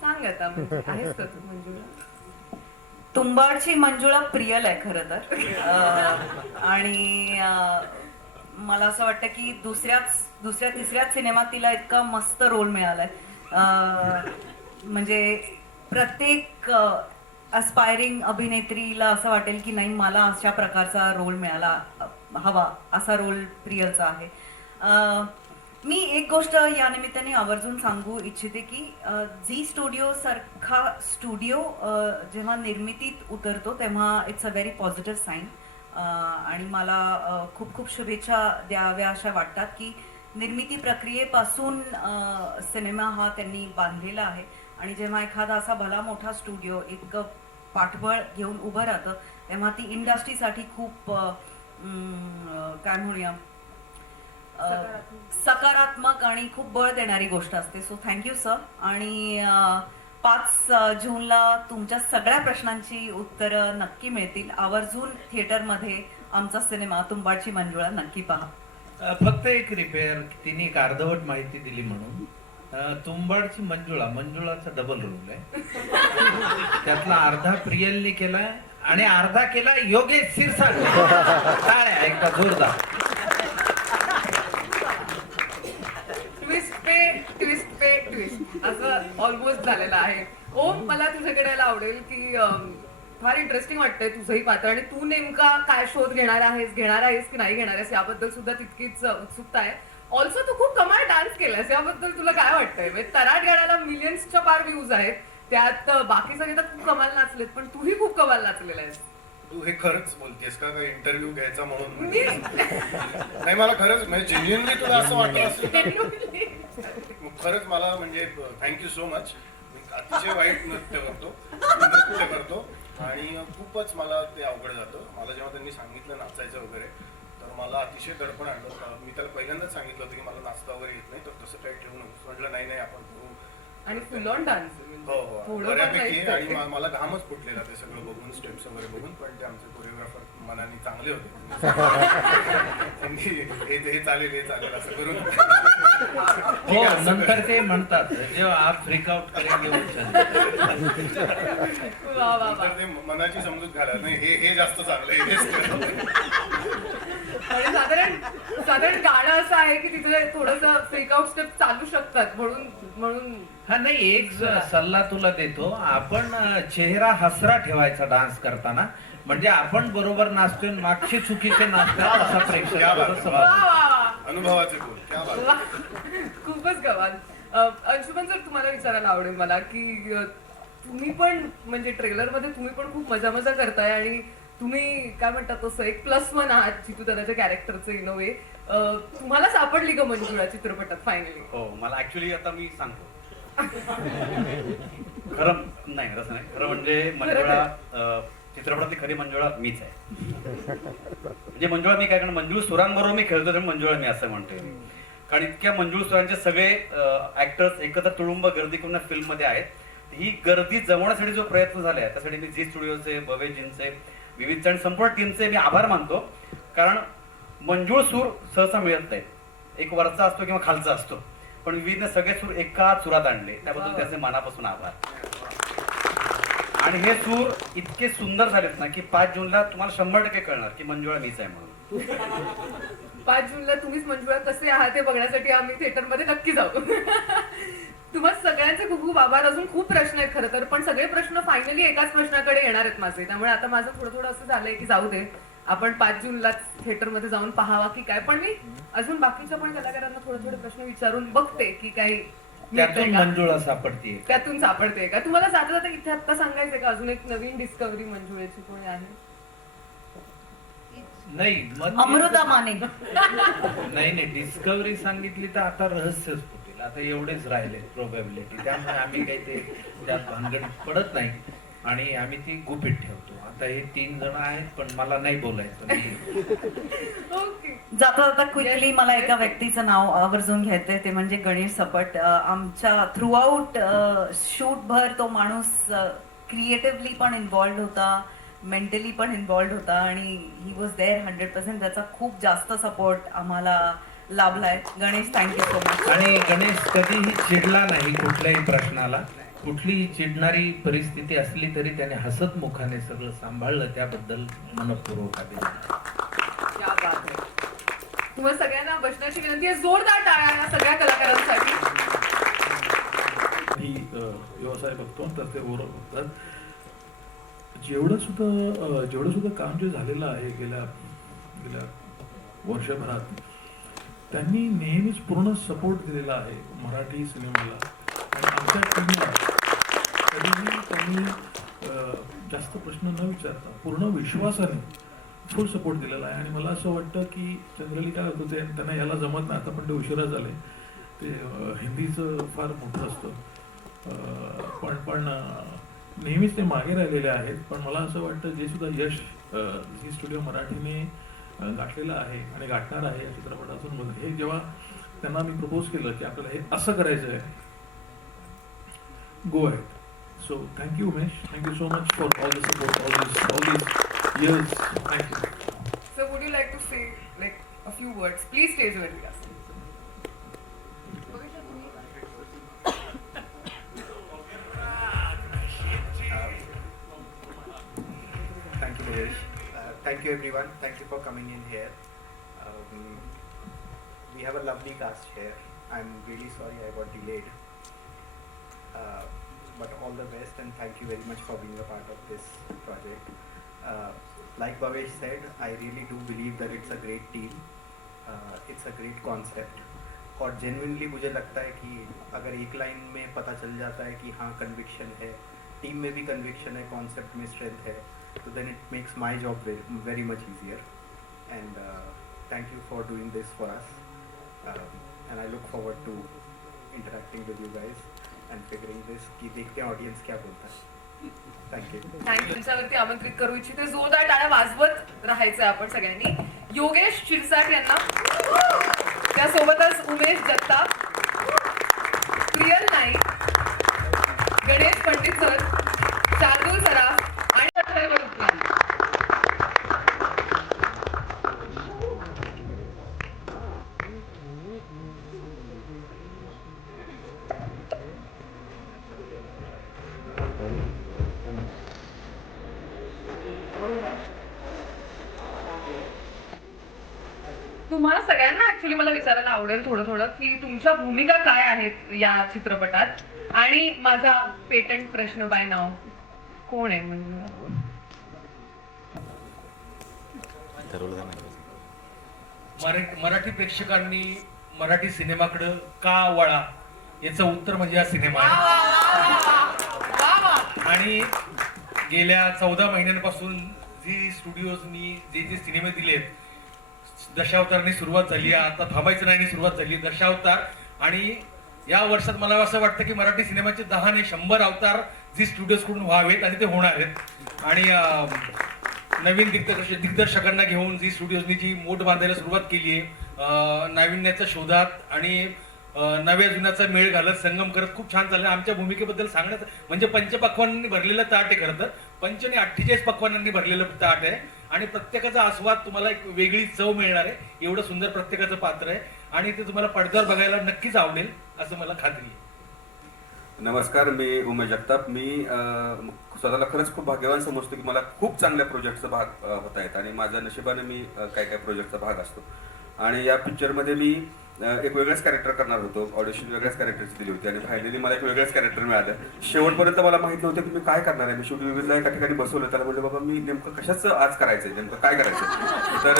सांग आता, म्हणजे आहेस का तू मंजुळा? तुंबाडची मंजुळा प्रियल आहे खरं तर. आणि मला असं वाटतं की दुसऱ्या तिसऱ्याच सिनेमात तिला इतका मस्त रोल मिळालाय. म्हणजे प्रत्येक अस्पायरिंग अभिनेत्रीला असं वाटेल की नाही, मला अशा प्रकारचा रोल मिळाला हवा, असा रोल प्रियलचा आहे. मी एक गोष्ट या निमित्ताने आवर्जून सांगू इच्छिते की झी स्टुडिओ सारखा स्टुडिओ जेव्हा निर्मितीत उतरतो तेव्हा it's a very positive sign. आणि मला खूप खूप शुभेच्छा द्याव्या अशा वाटतात की निर्मिती प्रक्रियेपासून सिनेमा हा त्यांनी बांधलेला आहे. आणि जेव्हा एखादा असा भला मोठा स्टुडिओ इतकं पाठबळ घेऊन उभं राहतं तेव्हा ती इंडस्ट्रीसाठी खूप काय म्हणूया सकारात्मक आणि खूप बळ देणारी गोष्ट असते. So thank you sir. आणि 5 जूनला तुमच्या सगळ्या प्रश्नांची उत्तरं नक्की मिळतील. आवर्जून थिएटरमध्ये आमचा सिनेमा तुंबाडची मंजुळा नक्की पहा. फक्त एक रिपेअर, तिने एक अर्धवट माहिती दिली म्हणून. तुंबाडची मंजुळाचा डबल रोल आहे. त्यातला अर्धा प्रियलने केलाय आणि अर्धा केला योगेश शिरसाट. टाळ्या एकदा जोरदार. ट्विस्ट असं ऑलमोस्ट झालेलं आहे. ओम, मला तुझ्याकडे यायला आवडेल की फार इंटरेस्टिंग वाटतंय तुझंही पात्र, आणि तू नेमका काय शोध घेणार आहेस की नाही घेणार आहेस याबद्दल सुद्धा तितकीच उत्सुकता आहे. ऑल्सो तू खूप कमाल डान्स केलास, याबद्दल तुला काय वाटतंय? म्हणजे तराट गाण्याला मिलियन्सच्या पार व्ह्यूज आहेत, त्यात बाकी सगळे तर खूप कमाल नाचलेत, पण तूही खूप कमाल नाचलेला आहेस. तू हे खरंच बोलतेस का इंटरव्ह्यू घ्यायचा म्हणून म्हणजे? नाही मला खरंच म्हणजे जेन्युइनली तुला असं वाटत असेल तर खरंच मला म्हणजे थँक्यू सो मच. अतिशय वाईट नृत्य करतो आणि खूपच मला ते अवघड जातं. मला जेव्हा त्यांनी सांगितलं नाचायचं वगैरे तर मला अतिशय दडपण आणलं. मी त्याला पहिल्यांदाच सांगितलं होतं की मला नाचता वगैरे येत नाही, तर तसं काही ठेवू नको. म्हटलं नाही आपण करू. आणि फुल ऑन डान्स हो बऱ्यापैकी. आणि मला घामच फुटलेला ते सगळं बघून, स्टेप्स वगैरे बघून. पण ते आमचे कोरिओग्राफर मनाने चांगले होते. हे चालेल असं करून हो नंतर ते म्हणतात जेव्हा आप फ्रीकआउट करेंगे वा वा वा. तर ते मनाची समजूत घाला. नाही हे जास्त चांगलं आहे, हेच करा. आणि साधारण गाणं असं आहे की तिथे थोडस फ्रीकआउट स्टेप चालू शकतात, म्हणून हा नाही एक सल्ला तुला देतो. आपण चेहरा हसरा ठेवायचा डान्स करताना, म्हणजे आपण बरोबर नाचतोय, मागचे चुकीचे नाचतात असा प्रेक्षक वा वा. अनुभवाचे बोल क्या बात. वा. खूपच कमाल. अंशुमन सर, तुम्हाला विचारायला आवडेल मला की तुम्ही पण म्हणजे ट्रेलर मध्ये तुम्ही पण खूप मजा करताय आणि तुम्ही काय म्हणतात तसं एक +1 आहात जितू दादाच्या कॅरेक्टरचं इन अ वे. तुम्हाला सापडली का मंजुळा चित्रपटात फायनली? हो मला ऍक्च्युली आता मी सांगतो खरं नाही तसं नाही. खरं म्हणजे मंजुळा चित्रपटातली खरी मंजुळा मीच आहे. म्हणजे मंजुळा मी काय, कारण मंजुळ सुरांबरोबर मी खेळतो तर मंजुळा मी असं म्हणतोय. कारण इतक्या मंजुळ सुरांचे सगळे ऍक्टर्स एकत्र तुडुंब गर्दी करून फिल्म मध्ये आहेत. ही गर्दी जमवण्यासाठी जो प्रयत्न झालाय त्यासाठी मी झी स्टुडिओचे, भवेजींचे, विविधचे आणि संपूर्ण टीमचे मी आभार मानतो. कारण मंजुळ सूर सहसा मिळत नाहीत. एक वरचा असतो किंवा खालचा असतो, पण विविधने सगळे सूर एका सुरात आणले, त्याबद्दल त्याचे मनापासून आभार. आणि हे सूर इतके सुंदर झालेत ना की 5 जूनला तुम्हाला 100% कळणार की मंजुळा मीच आहे म्हणून. 5 जूनला तुम्हीच मंजुळा कसे आहात हे बघण्यासाठी आम्ही थिएटरमध्ये नक्की जाऊ. तुम्हा सगळ्यांचे खूप खूप आभार. अजून खूप प्रश्न आहेत खरं तर, पण सगळे प्रश्न फायनली एकाच प्रश्नाकडे येणार आहेत माझे. त्यामुळे आता माझं थोडं असं झालंय की जाऊ दे, आपण 5 जूनलाच थिएटरमध्ये जाऊन पाहावा की काय. पण मी अजून बाकीच्या पण कलाकारांना थोडे प्रश्न विचारून बघते की काही त्यातून मंजुळा सापडते. त्यातून सापडते का. तुम्हाला जाता इथे आता सांगायचंय का अजून एक नवीन डिस्कवरी मंजुळेची कोणी आहे? नाही अमृता माने. नाही डिस्कवरी सांगितली तर आता रहस्यच फुटेल. आता एवढेच राहिले प्रोबॅबिलिटी, त्यामुळे आम्ही काही ते त्यात भानगड पडत नाही आणि आम्ही ती गुपित ठेवतो. आता हे 3 जण आहेत पण मला नाही बोलायचं. ओके. जाता क्विकली मला एका व्यक्तीचं नाव आवर्जून घ्यायचंय, ते म्हणजे गणेश सपट. आमच्या थ्रूआउट शूट भर तो माणूस क्रिएटिव्हली पण इन्व्हॉल्ड होता, मेंटली पण इन्व्हॉल्ड होता आणि ही वॉज देअर 100%. त्याचा खूप जास्त सपोर्ट आम्हाला लाभलाय. Ganesh thank you so much. आणि गणेश कधीही चिडला नाही कुठल्याही प्रश्नाला. कुठलीही चिडणारी परिस्थिती असली तरी त्याने हसत मुखाने सगळं सांभाळलं, त्याबद्दल मनपूर्वक अभिनंदन. क्या बात आहे. तुम्हाला सगळ्यांना बसण्याची विनंती आहे. जोरदार टाळ्या या सगळ्या कलाकारांसाठी. मी व्यवसाय बघतो तर ते ओरड बघतात. जेवढं सुद्धा काम जे झालेलं आहे गेल्या वर्षभरात, त्यांनी नेहमीच पूर्ण सपोर्ट दिलेला आहे मराठी सिनेमाला. आणि आमच्या टीमला कधीही त्यांनी जास्त प्रश्न न विचारता पूर्ण विश्वासाने फुल सपोर्ट दिलेला आहे. आणि मला असं वाटतं की जनरली काय होतं, ते त्यांना याला जमत नाही, आता पण ते उशिरा झाले. ते हिंदीचं फार मोठं असतं, पण नेहमीच ते मागे राहिलेले आहेत. पण मला असं वाटतं जे सुद्धा यश झी स्टुडिओ मराठीने गाठलेलं आहे आणि गाठणार आहे या चित्रपटातून, हे जेव्हा त्यांना मी प्रपोज केलं की आपल्याला हे असं करायचं आहे, go ahead. So thank you Umesh, thank you so much for all the support, all these years. Thank you. So would you like to say like a few words? Please stay with us. Thank you, Mahesh. Thank you, everyone. Thank you for coming in here. We have a lovely cast here. I'm really sorry I got delayed. But all the best and thank you very much for being a part of this project. Like Bhavesh said, I really do believe that it's a great team. It's a great concept. और genuinely मुझे लगता है कि अगर एक line में पता चल जाता है कि हाँ कन्विक्शन है, टीम में भी कन्विक्शन है, कॉन्सेप्ट में स्ट्रेंथ है, तो then it makes my job very much easier. And thank you for doing this for us, and I look forward to interacting with you guys and figuring this कि देखते हैं audience क्या बोलता है. Thank you. Thank you. तुमच्यावरती आमंत्रित करू इच्छिते. जोरदार टाळ्या वाजवत राहायचं आपण सगळ्यांनी. योगेश क्षीरसागर यांना, त्यासोबतच उमेश जगताप, प्रियल नाईक, गणेश पंडित सर, शार्दूल सराफ आणि अक्षय वडुप्पी. तुम्हाला सगळ्यांना ऍक्च्युली मला विचारायला आवडेल थोडं की तुमच्या भूमिका काय आहेत या चित्रपटात. आणि माझा पेटंट प्रश्न बाय नाव, कोण आहे म्हणजे मराठी प्रेक्षकांनी मराठी सिनेमाकडे का वळा याचं उत्तर म्हणजे हा सिनेमा आहे. आणि गेल्या 14 महिन्यांपासून जी स्टुडिओजनी जे सिनेमे दिलेत, दशावतारनी सुरुवात झाली, आता थांबायचं नाही सुरुवात झाली दशावतार. आणि या वर्षात मला असं वाटतं की मराठी सिनेमाचे 10 नाही 100 अवतार जी स्टुडिओज कडून व्हावेत आणि ते होणार आहेत. आणि नवीन दिग्दर्शकांना घेऊन जी स्टुडिओजनी जी मोठ बांधायला सुरुवात केली आहे, नाविन्याच्या शोधात आणि नव्या जुन्याचा मेळ घालत संगम करत खूप छान चाललं. आमच्या भूमिकेबद्दल सांगण्यात म्हणजे पंचपक्वानांनी भरलेलं ताट आहे. खरं तर 5 आणि 48 पक्वानांनी भरलेलं ताट आहे आणि प्रत्येकाचा आस्वाद तुम्हाला एक वेगळी चव मिळणार आहे. एवढं सुंदर प्रत्येकाचं पात्र आहे आणि ते तुम्हाला पडद्यावर बघायला नक्कीच आवडेल असं मला खात्री आहे. नमस्कार, मी उमेश जगताप. मी स्वतःला खरंच खूप भाग्यवान समजतो की मला खूप चांगल्या प्रोजेक्टचा भाग होत आहेत आणि माझ्या नशिबाने मी काय प्रोजेक्टचा भाग असतो. आणि या पिक्चरमध्ये मी एक वेगळंच कॅरेक्टर करणार होतो. ऑडिशन वेगळ्याच कॅरेक्टरची दिली होती आणि फायनली मला एक वेगळंच कॅरेक्टर मिळालं. शेवटपर्यंत मला माहित नव्हतं की मी काय करणार आहे. मी शेवटी विविधला एका ठिकाणी बसवलं, त्याला म्हणलं बाबा मी नेमकं कशाचं आज करायचंय, नेमकं काय करायचं. तर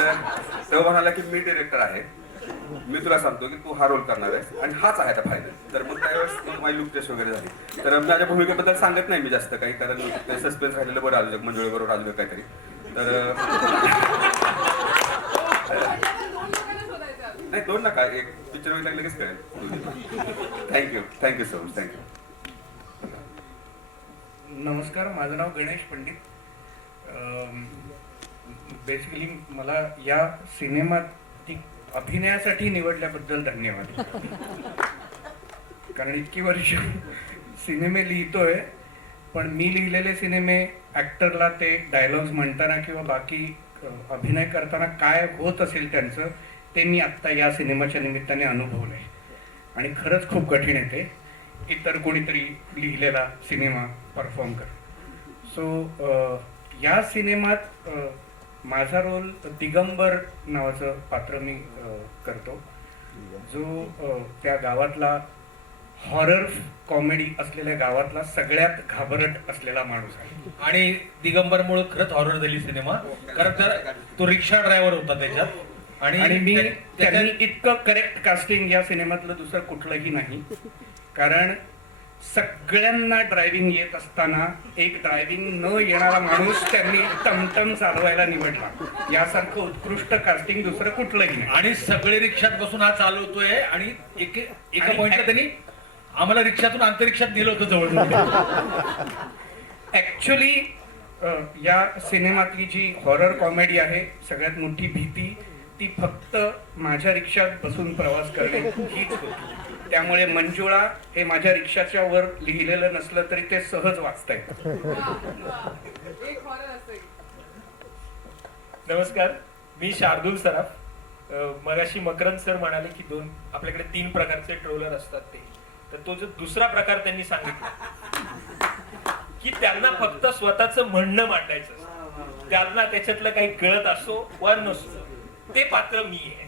तेव्हा म्हणाला की मी डिरेक्टर आहे, मी तुला सांगतो की तू हा रोल करणार आहेस आणि हाच आहे आता फायनल. तर मग त्यावेळेस माझी लुक टेस्ट वगैरे झाली. तर माझ्या भूमिकेबद्दल सांगत नाही मी जास्त काही, कारण ते सस्पेन्स राहिलेलं बरं आलं मंजुळे बरोबर आलं काहीतरी. तर नाही 2 नका, एक पिक्चर वगैरे लगेच कळेल. Thank you so much. थँक्यू. नमस्कार, माझं नाव गणेश पंडित. बेसिकली मला या सिनेमात अभिनयासाठी निवडल्याबद्दल धन्यवाद. कारण इतकी वर्ष सिनेमे लिहितोय, पण मी लिहिलेले सिनेमे ऍक्टरला ते डायलॉग्स म्हणताना किंवा बाकी अभिनय करताना काय होत असेल त्यांचं, ते मी आत्ता या सिनेमाच्या निमित्ताने अनुभवलंय. आणि खरंच खूप कठीण आहे ते इतर कोणीतरी लिहिलेला सिनेमा परफॉर्म कर. सो या सिनेमात माझा रोल दिगंबर नावाचं पात्र मी करतो, जो त्या गावातला हॉरर कॉमेडी असलेल्या गावातला सगळ्यात घाबरट असलेला माणूस आहे. आणि दिगंबरमुळे खरंच हॉरर झाली सिनेमा, कारण तर तो रिक्षा ड्रायव्हर होता त्याच्यात. आणि मी त्यांनी इतकं करेक्ट कास्टिंग या सिनेमातलं दुसरं कुठलंही नाही. कारण सगळ्यांना ड्रायव्हिंग येत असताना एक ड्रायव्हिंग न येणारा माणूस त्यांनी टमटम चालवायला निवडला. यासारखं उत्कृष्ट कास्टिंग दुसरं कुठलंही नाही. आणि सगळे रिक्षात बसून हा चालवतोय आणि एका पॉइंटला त्यांनी आम्हाला रिक्षातून अंतरिक्षात नेलं होतं जवळ. ऍक्च्युली या सिनेमातली जी हॉरर कॉमेडी आहे, सगळ्यात मोठी भीती ती फक्त माझ्या रिक्षात बसून प्रवास करणे हीच होती. त्यामुळे मंजुळा हे माझ्या रिक्षाच्या वर लिहिलेलं नसलं तरी ते सहज वाचता येतं. नमस्कार, मी शार्दूल सराफ. मगाशी मकरंद सर म्हणाले की आपल्याकडे 3 प्रकारचे ट्रोलर असतात ते. तर तो जो दुसरा प्रकार त्यांनी सांगितला की त्यांना फक्त स्वतःचं म्हणणं मांडायचं असतं, त्यांना त्याच्यातलं काही कळत असो वा नसो, ते पात्र मी आहे.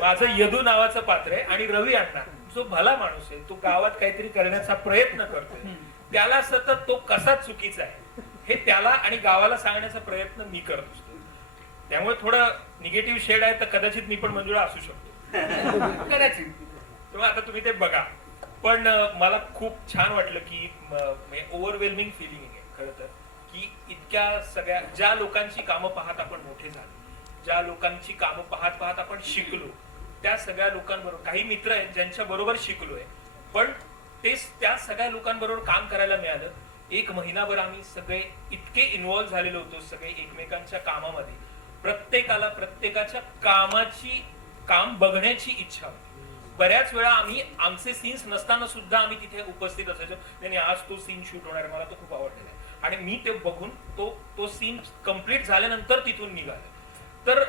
माझं यदू नावाचं पात्र आहे आणि रवी अण्णा जो भला माणूस आहे, तो गावात काहीतरी करण्याचा प्रयत्न करतोय, त्याला सतत तो कसा चुकीचा आहे हे त्याला आणि गावाला सांगण्याचा प्रयत्न मी करत असतो. त्यामुळे थोडं निगेटिव्ह शेड आहे, तर कदाचित मी पण मंजुळा असू शकतो कदाचित. तेव्हा आता तुम्ही ते बघा. पण मला खूप छान वाटलं की ओव्हरवेल्मिंग फिलिंग आहे खरं तर, की इतक्या सगळ्या ज्या लोकांची कामं पाहत आपण मोठे झालो, ज्या लोकांची कामं पाहत पाहत आपण शिकलो, त्या सगळ्या लोकांबरोबर काही मित्र आहेत ज्यांच्या बरोबर शिकलोय, पण त्या सगळ्या लोकांबरोबर काम करायला मिळालं. 1 महिनाभर आम्ही सगळे इतके इन्व्हॉल्व्ह झालेलो होतो सगळे एकमेकांच्या कामामध्ये. प्रत्येकाला प्रत्येकाच्या काम बघण्याची इच्छा होती. बऱ्याच वेळा आम्ही आमचे सीन्स नसताना सुद्धा आम्ही तिथे उपस्थित असायचो. नाही आज तो सीन शूट होणार आहे, मला तो खूप आवडलेला आहे, आणि मी ते बघून तो सीन कम्प्लीट झाल्यानंतर तिथून निघालो. तर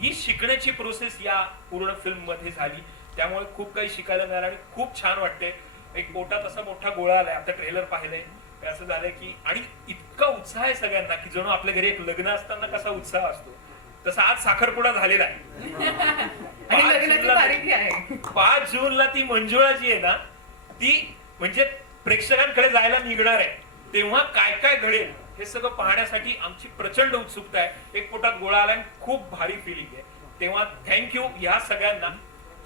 ही शिकण्याची प्रोसेस या पूर्ण फिल्म मध्ये झाली. त्यामुळे खूप काही शिकायला मिळालं आणि खूप छान वाटते. एक पोटात असा मोठा गोळा आलाय. आता ट्रेलर पाहिलंय, असं झालंय की, आणि इतका उत्साह आहे सगळ्यांना की जणू आपल्या घरी एक लग्न असताना कसा उत्साह असतो तसा आज साखरपुडा झालेला आहे. 5 जूनला ती मंजुळा जी आहे ना, ती म्हणजे प्रेक्षकांकडे जायला निघणार आहे. तेव्हा काय काय घडेल हे सगळं पाहण्यासाठी आमची प्रचंड उत्सुकता आहे. एक पोटात गोळा आलाय, खूप भारी फिलिंग आहे. तेव्हा थँक्यू ह्या सगळ्यांना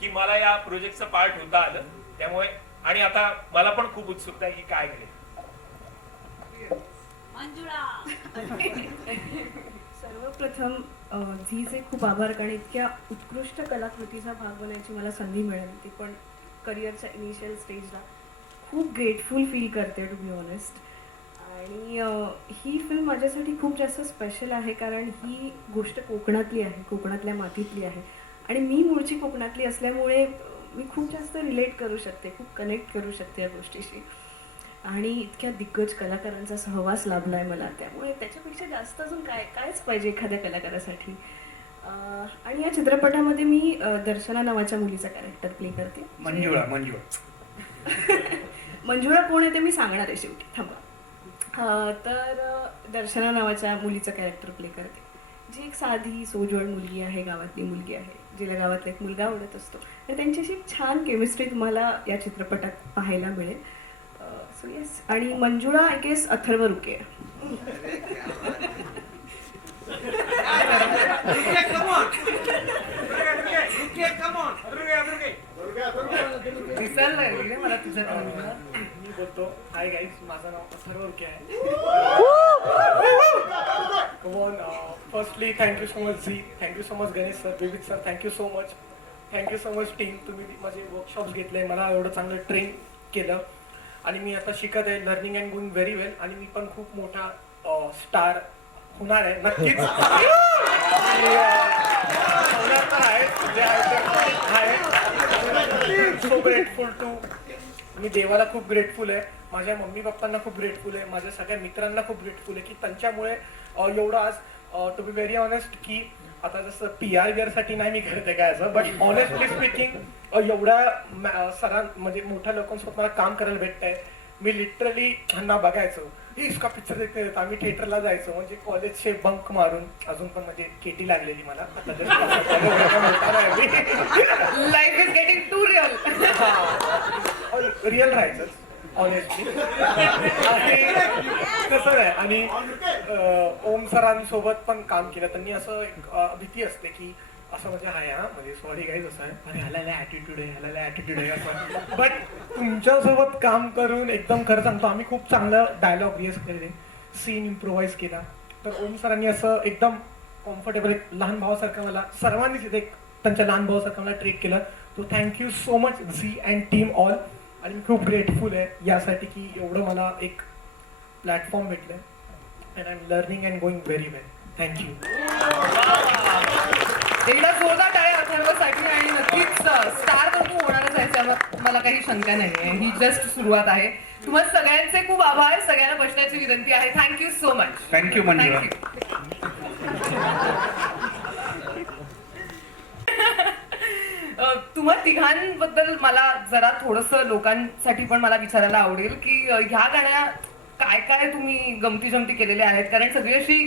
की मला या प्रोजेक्टचं पार्ट होता आलं. त्यामुळे आणि आता मला पण खूप उत्सुकता आहे की काय घडेल. सर्वप्रथम झीचे खूप आभार, कारण इतक्या उत्कृष्ट कलाकृतीचा भाग बनायची मला संधी मिळाली, ती पण करिअरच्या इनिशियल स्टेजला. खूप ग्रेटफुल फील करते टू बी ऑनेस्ट. आणि ही फिल्म माझ्यासाठी खूप जास्त स्पेशल आहे, कारण ही गोष्ट कोकणातली आहे, कोकणातल्या मातीतली आहे, आणि मी मूळची कोकणातली असल्यामुळे मी खूप जास्त रिलेट करू शकते, खूप कनेक्ट करू शकते या गोष्टीशी. आणि इतक्या दिग्गज कलाकारांचा सहवास लाभला आहे मला, त्यामुळे त्याच्यापेक्षा जास्त अजून कायच पाहिजे एखाद्या कलाकारासाठी. आणि या चित्रपटामध्ये मी दर्शना नावाच्या मुलीचा कॅरेक्टर प्ले करते. मंजुळा मंजुळा कोण आहे ते मी सांगणार आहे शेवटी, थांबा. तर दर्शना नावाच्या मुलीचं कॅरेक्टर प्ले करते, जी एक साधी सोजवळ मुलगी आहे, गावातली मुलगी आहे, जिला गावातला एक मुलगा आवडत असतो. तर त्यांच्याशी छान केमिस्ट्री तुम्हाला या चित्रपटात पाहायला मिळेल. So yes. आणि मंजुळा आय गेस अथर्व रुके. मला तुझं मी बोलतो. हाय गाईज, माझं नाव अथर्व रुके आहे. Firstly thank you so much Zee, thank you so much Ganesh sir, Vividh sir, thank you so much team. तुम्ही माझे वर्कशॉप्स घेतले, मला एवढं चांगलं ट्रेन केलं, आणि मी आता शिकत आहे. लर्निंग अँड गोइंग व्हेरी वेल. आणि मी पण खूप मोठा स्टार होणार आहे नक्कीच. होणार तर आहे, सो ग्रेटफुल टू. मी देवाला खूप ग्रेटफुल आहे, माझ्या मम्मी पप्पांना खूप ग्रेटफुल आहे, माझ्या सगळ्या मित्रांना खूप ग्रेटफुल आहे की त्यांच्यामुळे एवढं आज टू बी व्हेरी ऑनेस्ट की आता जसं PR साठी नाही मी करते काय असं, बट ऑनेस्टली स्पीकिंग एवढ्या म्हणजे मोठ्या लोकांसोबत मला काम करायला भेटतंय. मी लिटरली ह्यांना बघायचो, इसका पिक्चर देखते, आम्ही थिएटरला जायचो, म्हणजे कॉलेजचे बंक मारून. अजून पण म्हणजे केटी लागलेली मला आता. Life is getting too real. Real राहायचं ऑनेस्टली. कसं आहे, आणि ओम सरांसोबत पण काम केलं. त्यांनी असं एक भीती असते की असं म्हणजे म्हणजे सॉरी काही असं आहे, अरे ह्याला ॲटिट्यूड आहे असं. बट तुमच्यासोबत काम करून एकदम खरं सांगतो, आम्ही खूप चांगलं डायलॉग रिहर्स केले, सीन इम्प्रोव्हाइज केला. तर ओम सरांनी असं एकदम कम्फर्टेबल लहान भावासारखं मला सर्वांनीच इथे त्यांच्या लहान भावासारखं मला ट्रीट केलं. तो thank you so much Zee and team all. आणि मी खूप ग्रेटफुल आहे यासाठी की एवढं मला एक प्लॅटफॉर्म भेटलं. And I am learning and going very well. Thank you. एकदा जोरदार टाळ्या अथर्वसाठी. आणि नक्कीच स्टार तर तू होणारच आहे, त्यामुळे मला काही शंका नाही आहे. ही जस्ट सुरुवात आहे. तुम्हाला सगळ्यांचे खूप आभार. सगळ्यांना बसण्याची विनंती आहे. Thank you so much. थँक्यू मंजुळा. तुम्हा तिघांबद्दल मला जरा थोडंसं लोकांसाठी पण मला विचारायला आवडेल की ह्या गाण्या काय काय तुम्ही गमती जमती केलेल्या आहेत, कारण सगळी अशी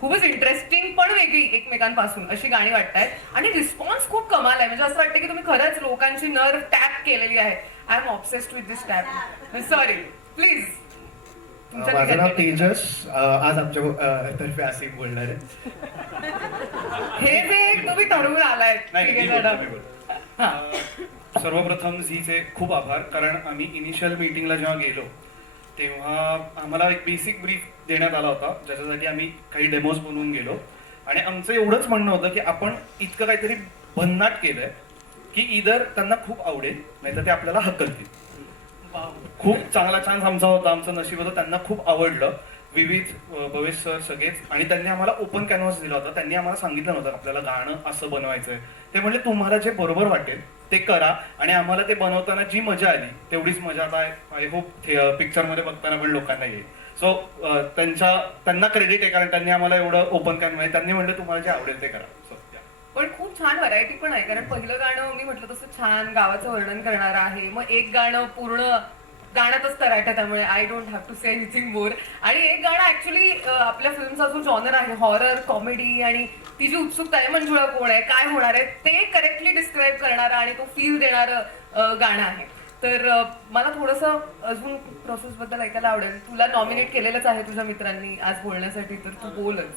खूपच इंटरेस्टिंग पण वेगळी एकमेकांपासून अशी गाणी वाटतायत. आणि रिस्पॉन्स खूप कमाल आहे. म्हणजे असं वाटतं की तुम्ही खरंच लोकांची नर्व टॅप केलेली आहे. I am obsessed with this tap. Sorry, please तुमच्या माझं नाव तिघांपैकी. तेजस. आज आमच्या तर्फे आसिफ बोलणार आहे. हे जे एक तुम्ही ठरवून आलाय सर्वप्रथम झीचे खूप आभार, कारण आम्ही इनिशियल मीटिंगला जेव्हा गेलो तेव्हा आम्हाला एक बेसिक ब्रीफ देण्यात आला होता, ज्याच्यासाठी आम्ही काही डेमोज बनवून गेलो आणि आमचं एवढंच म्हणणं होतं की आपण इतकं काहीतरी भन्नाट केलंय की इधर त्यांना खूप आवडेल नाहीतर ते आपल्याला हकलतील. खूप चांगला चान्स आमचा होता, आमचं नशीब होतं, त्यांना खूप आवडलं. विविध भवेश सर सगळेच, आणि त्यांनी आम्हाला ओपन कॅनव्हास दिला होता. त्यांनी आम्हाला सांगितलं नव्हतं आपल्याला गाणं असं बनवायचंय. ते म्हणले तुम्हाला जे बरोबर वाटेल ते करा, आणि आम्हाला ते बनवताना जी मजा आली तेवढीच मजा आता आय होप पिक्चरमध्ये बघताना पण लोकांना येईल. सो त्यांना क्रेडिट आहे, कारण त्यांनी आम्हाला एवढं ओपन कॅनव्हास, त्यांनी म्हणलं तुम्हाला जे आवडेल ते करा. सो पण खूप छान व्हरायटी पण आहे, कारण पहिलं गाणं मी म्हटलं तसं छान गावाचं वर्णन करणारं आहे, मग एक गाणं पूर्ण गाण्यातच तराटा, त्यामुळे I don't have to say anything more. आणि एक गाणं ऍक्च्युली आपल्या फिल्मचा जो जॉनर आहे हॉरर कॉमेडी, आणि ती जी उत्सुकता आहे मंजुळा कोण आहे काय होणार आहे ते करेक्टली डिस्क्राईब करणारं आणि तो फील देणारं गाणं आहे. तर मला थोडंसं अजून प्रोसेस बद्दल ऐकायला आवडेल. तुला नॉमिनेट केलेलंच आहे तुझ्या मित्रांनी आज बोलण्यासाठी, तर तू बोलच.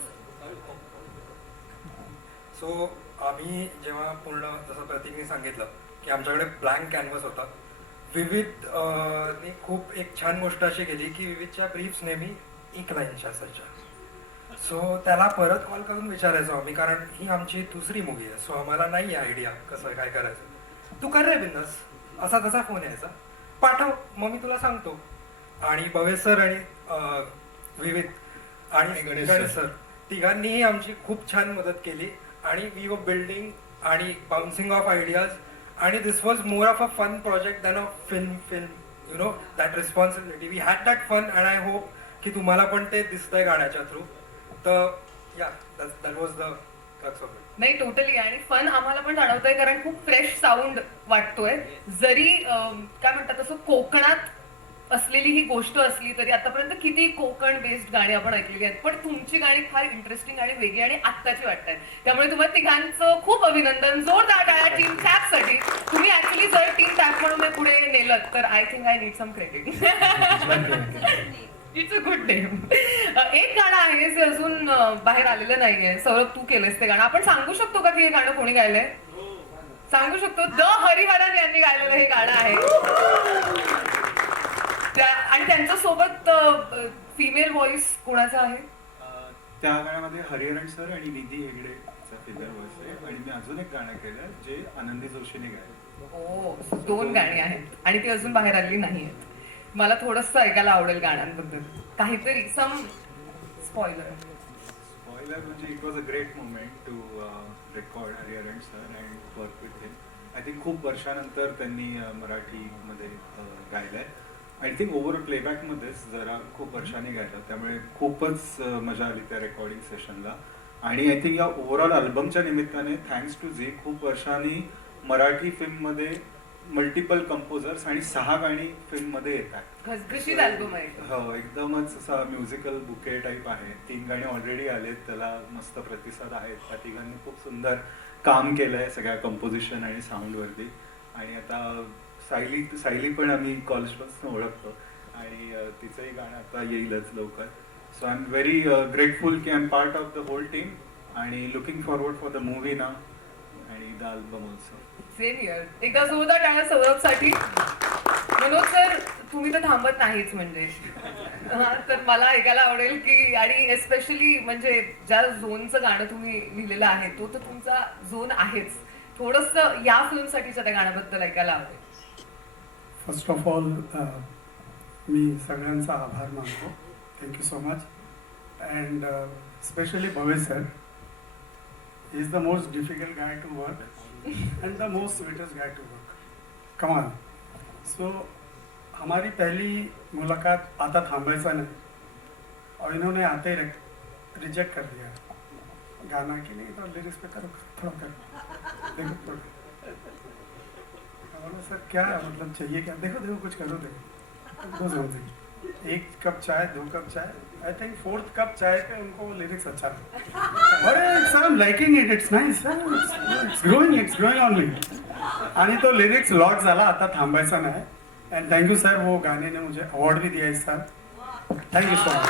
सो आम्ही जेव्हा पूर्ण जसं प्रतीकने सांगितलं की आमच्याकडे ब्लँक कॅनव्हास होता, विविध ने खूप एक छान गोष्ट अशी केली की विविधच्या ब्रीफ्स नेहमी एक लाईनच्या असायच्या. सो त्याला परत कॉल करून विचारायचो आम्ही, कारण ही आमची दुसरी मूवी आहे, सो आम्हाला नाही आयडिया कसं काय करायचं. तू कर रे बिंदास, असा तसा फोन यायचा, पाठव मग मी तुला सांगतो. आणि भवेश सर आणि विविध आणि गणेश सर तिघांनीही आमची खूप छान मदत केली, आणि वी वर बिल्डिंग आणि बाउन्सिंग ऑफ आयडियाज, आणि this was more of a fun project than a film you know that responsibility. We had that fun and I hope की तुम्हाला पण ते दिसतंय गाण्याच्या थ्रू. तर या that was the crux of it. नाही टोटली, आणि फन आम्हाला पण जाणवतंय, कारण खूप फ्रेश साऊंड वाटतोय. जरी काय म्हणतात तसं कोकणात असलेली ही गोष्ट असली तरी आतापर्यंत किती कोकण बेस्ड गाणी आपण ऐकलेली आहेत, पण तुमची गाणी फार इंटरेस्टिंग आणि वेगळी आणि आत्ताची वाटतात. त्यामुळे तुम्हाला तिघांचं खूप अभिनंदन. जोरदार टाळ्या टीम टॅपसाठी. तुम्ही ऍक्च्युली जर टीम टॅप म्हणून पुढे नेलं तर I think I need some credit. It's a good name. एक गाणं आहे जे अजून बाहेर आलेलं नाहीये. सौरभ तू केलंस ते गाणं, आपण सांगू शकतो का की हे गाणं कोणी गायलंय? सांगू शकतो. द हरिहरन यांनी गायलेलं हे गाणं आहे, आणि त्यांच्या सोबत फिमेल व्हॉइस कोणाचा आहे? त्या गाण्यामध्ये हरिहरन सर आणि निधी हेगडेचा फिमेल व्हॉइस आहे, आणि मी अजून एक गाणं केलं जे आनंदी जोशीने गायलं. हो, 2 गाणी आहेत आणि ती अजून बाहेर आलेली नाहीयेत. मला थोडंसं ऐकायला आवडेल गाण्यांबद्दल काहीतरी, सम स्पॉइलर. म्हणजे it was a great moment to record Hariharan sir and work with him. I think खूप वर्षानंतर त्यांनी मराठीमध्ये गायलंय. आय थिंक ओव्हर प्लेबॅकमध्येच जरा खूप वर्षांनी गायलं, त्यामुळे खूपच मजा आली त्या रेकॉर्डिंग सेशनला. आणि आय थिंक या ओव्हरऑल अल्बमच्या निमित्ताने थँक्स टू झी खूप वर्षांनी मराठी फिल्ममध्ये मल्टिपल कंपोजर्स आणि 6 गाणी फिल्ममध्ये येतात. घसघशीत अल्बम आहे. हो, एकदमच असा म्युझिकल बुके टाईप आहे. 3 गाणी ऑलरेडी आलेत, त्याला मस्त प्रतिसाद आहेत. त्या तिघांनी खूप सुंदर काम केलंय सगळ्या कंपोजिशन आणि साऊंडवरती. आणि आता सायली पण आम्ही कॉलेजपासून ओळखतो, आणि तिचंही गाणं आता येईलच लवकर. So I am very grateful की I am part of the whole team, आणि looking forward for the movie ना आणि the album also. Same here. एकदा जोरदार टाळ्या सौरभसाठी. मनोज सर तुम्ही तर थांबत नाहीच म्हणजे. तर मला ऐकायला आवडेल की, आणि एस्पेशली म्हणजे ज्या झोनचं गाणं तुम्ही लिहिलेलं आहे तो तर तुमचा झोन आहेच. थोडंसं या फिल्मसाठीच्या त्या गाण्याबद्दल ऐकायला आवडेल. फर्स्ट ऑफ ऑल मी सगळ्यांचा आभार मानतो. Thank you so much. And specially Bhavesh sir, he is the most difficult guy to work and the most sweetest guy to work. कमाल. सो हमारी पहली मुलाकात आता थांबायचा नहीं, और इन्होंने आते ही रिजेक्ट कर दिया गाना कि नहीं तो लिरिक्स पे करो, थोड़ा करो, देखो थोड़ा. बोलो सर क्या मतलब चाहिए क्या, देखो देखो कुछ करो, देखो 2 समथिंग. 1 कप चाय, 2 कप चाय, आई थिंक 4th कप चाय पे उनको लिरिक्स अच्छा लगा. अरे sir I am liking it, it's nice, it's growing on me. आणि तो लिरिक्स लॉक झाला, आता थांबायचा नाही. अँड थँक्यू सर, वो गाने ने मुझे अवॉर्ड भी दिया इस साल. Thank you so much.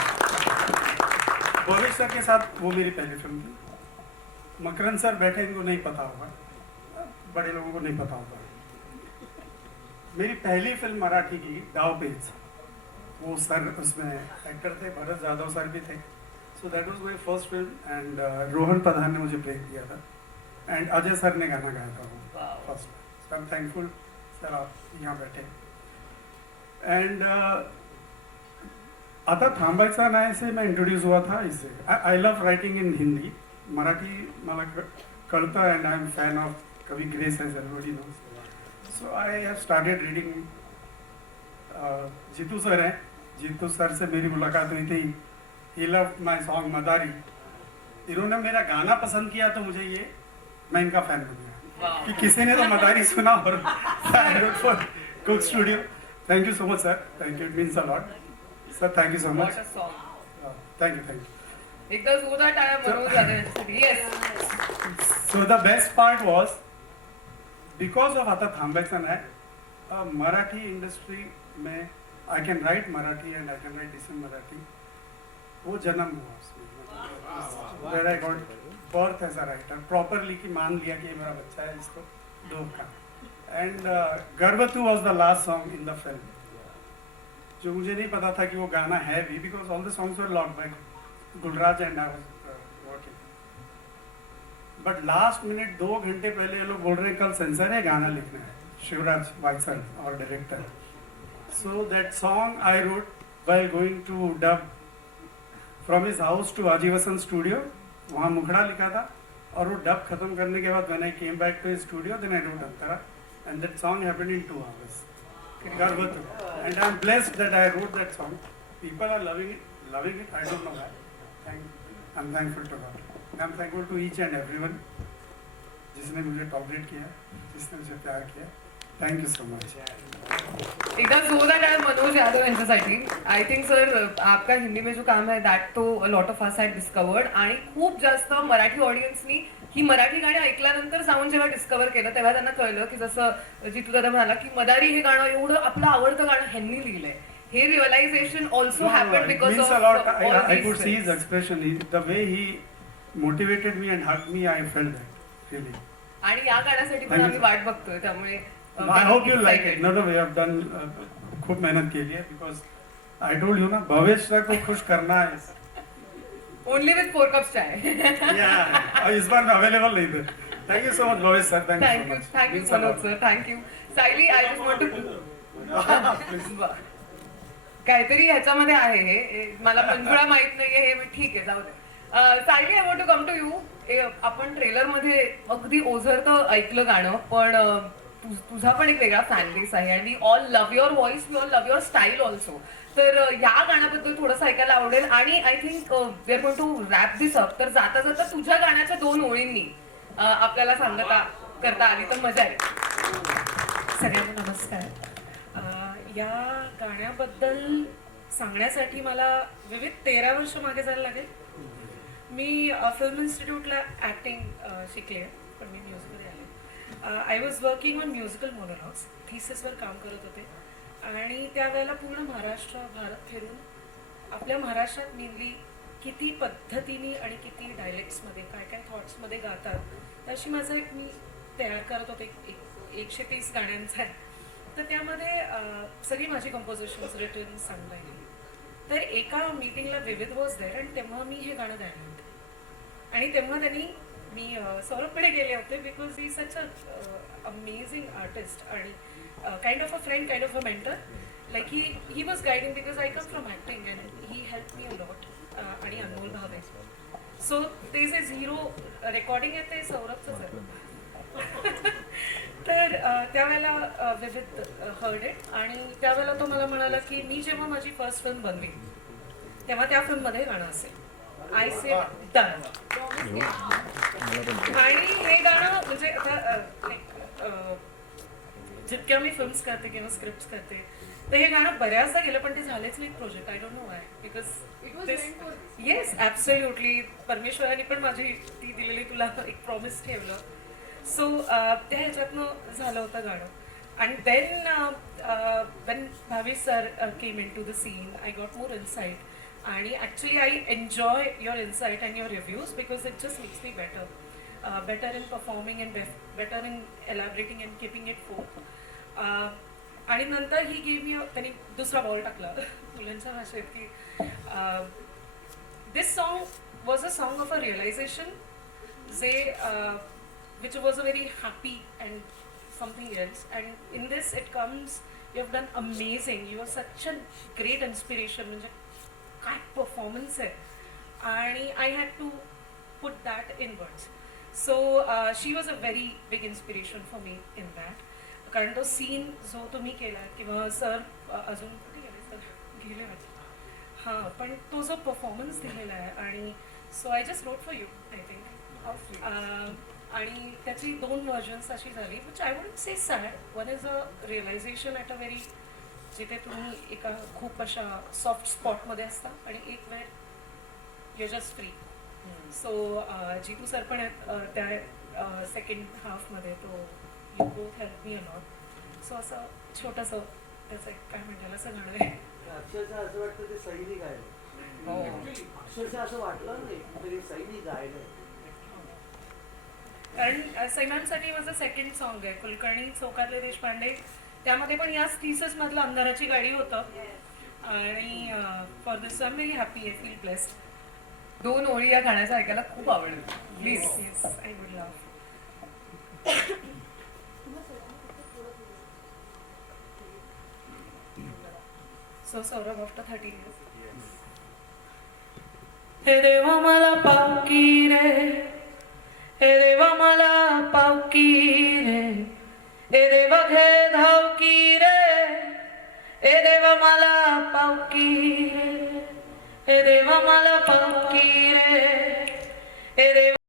Bhavishya sir के साथ वो मेरी पहली फिल्म थी। मकरंद सर बैठे, इनको नहीं पता होगा, बड़े लोगों को नहीं पता होगा। मेरी पहली फिल्म मराठी की दाव पेच, वो सर उसमें एक्टर थे, भरत जाधव सर भी थे। सो दैट वाज माय फर्स्ट फिल्म एंड रोहन प्रधान ने मुझे ब्रेक दिया था एंड अजय सर ने गाना गाया था वो first. I am thankful sir आप यहाँ बैठे। एंड आता थांबायचा नाही से मैं इंट्रोड्यूस हुआ था इससे। I love writing in Hindi, Marathi मला कळतं and I am fan of Kavi Grace as everybody knows. So I have started reading. Jitu sir हैं, जीतू सर से मेरी मुलाकात हुई थी। ही लव माई सॉन्ग मदारी। इन्होंने मेरा गाना पसंद किया तो मुझे ये, मैं इनका फैन बन गया कि किसी ने तो मदारी सुना और for cook studio. Thank you so much sir, thank you, it means a lot sir, thank you so much. What a song. Thank you. एकदा जोरदार टाळ्या मनोज जाधव यांच्यासाठी. Yes. So the best part was because of आता थांबायचं नाही, Marathi industry में I can write Marathi and I can write decent Marathi, वो जन्म हुआ उसमें। Where I got birth as a writer properly, कि मान लिया कि ये मेरा बच्चा है, इसको दो का। And गर्वतु was the last song in the film, जो मुझे नहीं पता था कि वो गाना है भी, because all the songs were locked by Gulraj and I was working। But last minute 2 घंटे पहले ये लोग बोल रहे हैं कल सेंसर है, गाना लिखना है, शिवराज वाइसर और director. So that song I wrote while going to dub from his house to Ajivasan studio. वहाँ मुखड़ा लिखा था और वो डब खत्म करने के बाद when I came back to his studio then I wrote अंतरा and that song happened in 2 hours। And I'm blessed that I wrote that song. People are loving it. I don't know why. I'm thankful to God. I'm thankful to each and everyone जिसने मुझे tolerate KIA, जिसने मुझे प्यार किया। Thank you so much. एकदा जोरदार टाळ्या मनोज यादव यांच्यासाठी. आय थिंक सर आपका हिंदी में जो काम है दैट तो lot of us had discovered, आणि खूप जास्त मराठी ऑडियन्सनी ही मराठी गाणी ऐकल्यानंतर जाऊन जेव्हा डिस्कवर केलं तेव्हा त्यांना कळलं की जसं जितू दादा म्हणाला की मदारी हे गाणं एवढं आपलं आवडतं गाणं ह्यांनी लिहिलंय. हे realisation also happen because of I could see his expression, the way he motivated me and hugged me, I felt that really. आणि या गाण्यासाठी पण आम्ही वाट बघतोय, त्यामुळे I hope you like it. No, we have done खूप मेहनत की है because I told you ना, भविष्य को खुश करना है। ओनली विथ 4 cups चाय. या इस बार अवेलेबल नहीं थे। Thank you so much Bhavishya sir, thank you Manoj sir, thank you. Sayali, I just want to काहीतरी ह्याच्यामध्ये आहे, हे मला मंजुळा माहित नाहीये, हे ठीक आहे, जाऊ दे. Sayali, I want to come to you. आपण ट्रेलर मध्ये अगदी ओझरतं ऐकलं गाणं, पण तुझा पण एक वेगळा फॅन बेस आहे आणि we all love your voice, we all love your style also. तर या गाण्याबद्दल थोडंसं ऐकायला आवडेल, आणि I think we are going to wrap this up. तर जाता जाता तुझ्या गाण्याच्या 2 ओळींनी आपल्याला सांगता करता आली तर मजा येईल. सगळ्यांना नमस्कार. या गाण्याबद्दल सांगण्यासाठी मला विविध 13 वर्ष मागे जायला लागेल. मी फिल्म इन्स्टिट्यूटला ॲक्टिंग शिकले, पण मी म्युझिकमध्ये आले. I was working on musical monologues, थिसिसवर काम करत होते, आणि त्यावेळेला पूर्ण महाराष्ट्र भारत फिरून आपल्या महाराष्ट्रात मेनली किती पद्धतीने आणि किती डायलेक्ट्समध्ये काय काय थॉट्समध्ये गातात, तशी माझं एक मी तयार करत होते 130 गाण्यांचा आहे. तर त्यामध्ये सगळी माझी कंपोजिशन्स रिटन सांगता येईल. तर एका मीटिंगला विविध वॉज देअर, आणि तेव्हा मी हे गाणं गायलं होतं. आणि तेव्हा त्यांनी, मी सौरभकडे गेले होते because he such a amazing artist आणि kind of a friend, kind of a mentor. Like he was guiding because I come from acting and he help me a lot. आणि अनमोल भावे. सो ते जे 0 रेकॉर्डिंग आहे ते सौरभचंच आहे. तर त्यावेळेला विविध हर्ड इट, आणि त्यावेळेला तो मला म्हणाला की मी जेव्हा माझी फर्स्ट फिल्म बनवी तेव्हा त्या फिल्ममध्ये गाणं असेल. I say done. आणि हे गाणं म्हणजे आता जितक्या मी फिल्म्स करते किंवा स्क्रिप्ट करते तर हे गाणं बऱ्याचदा गेलं, पण ते झालेच नाही project. I don't know Y, because yes absolutely परमेश्वराने पण माझी ती दिलेली तुला एक प्रॉमिस ठेवलं. सो त्या ह्याच्यातनं झालं होतं गाणं. And then when Bhavesh sir came into the scene, I got more insight. And actually, I enjoy your insight and your reviews because it just makes me better. Better in performing and better in elaborating and keeping it forth. आणि नंतर ही game मी त्यांनी दुसरा ball टाकला मुलांच्या भाषेत की this song was a song of a realization जे which was a very happy and something else and in this it comes you have done amazing you are such a great inspiration म्हणजे काय performance आहे आणि I had to put that in words so she was a very big inspiration for me in that कारण तो scene जो तुम्ही केला किंवा सर अजून कुठे गेले सर गेले हां पण तो जो परफॉर्मन्स दिलेला आहे आणि so I just wrote for you I think आणि त्याची 2 व्हर्जन्स अशी झाली which I wouldn't say sad one is a realisation at a very जिथे तुम्ही एका खूप अशा सॉफ्ट स्पॉटमध्ये असता आणि एक वेळ you just free so Jitu sir पण आहेत त्या सेकंड हाफमध्ये तो you both help me a lot so असं छोटंसं त्याचं एक काय म्हणतात असं गाणं आहे अक्षरशः असं वाटतं ते सैनिक आहे अक्षरशः असं वाटलं नाही तरी सैनिक आहे कारण सैन्यांसाठी माझं सेकंड सॉन्ग आहे कुलकर्णी चौकातले देशपांडे त्यामध्ये पण याच थीसस मधलं अंधाराची गाडी होतं आणि for this I am very happy I feel blessed 2 ओळी या गाण्याचं ऐकायला खूप आवडेल please yes I would love So Saurabh after 13 years. हे देवा मला पावकी रे हे देवा मला पावकी रे हे देवा घे धावकी रे हे देवा मला पावकी रे हे देवा मला पावकी रे हे देवा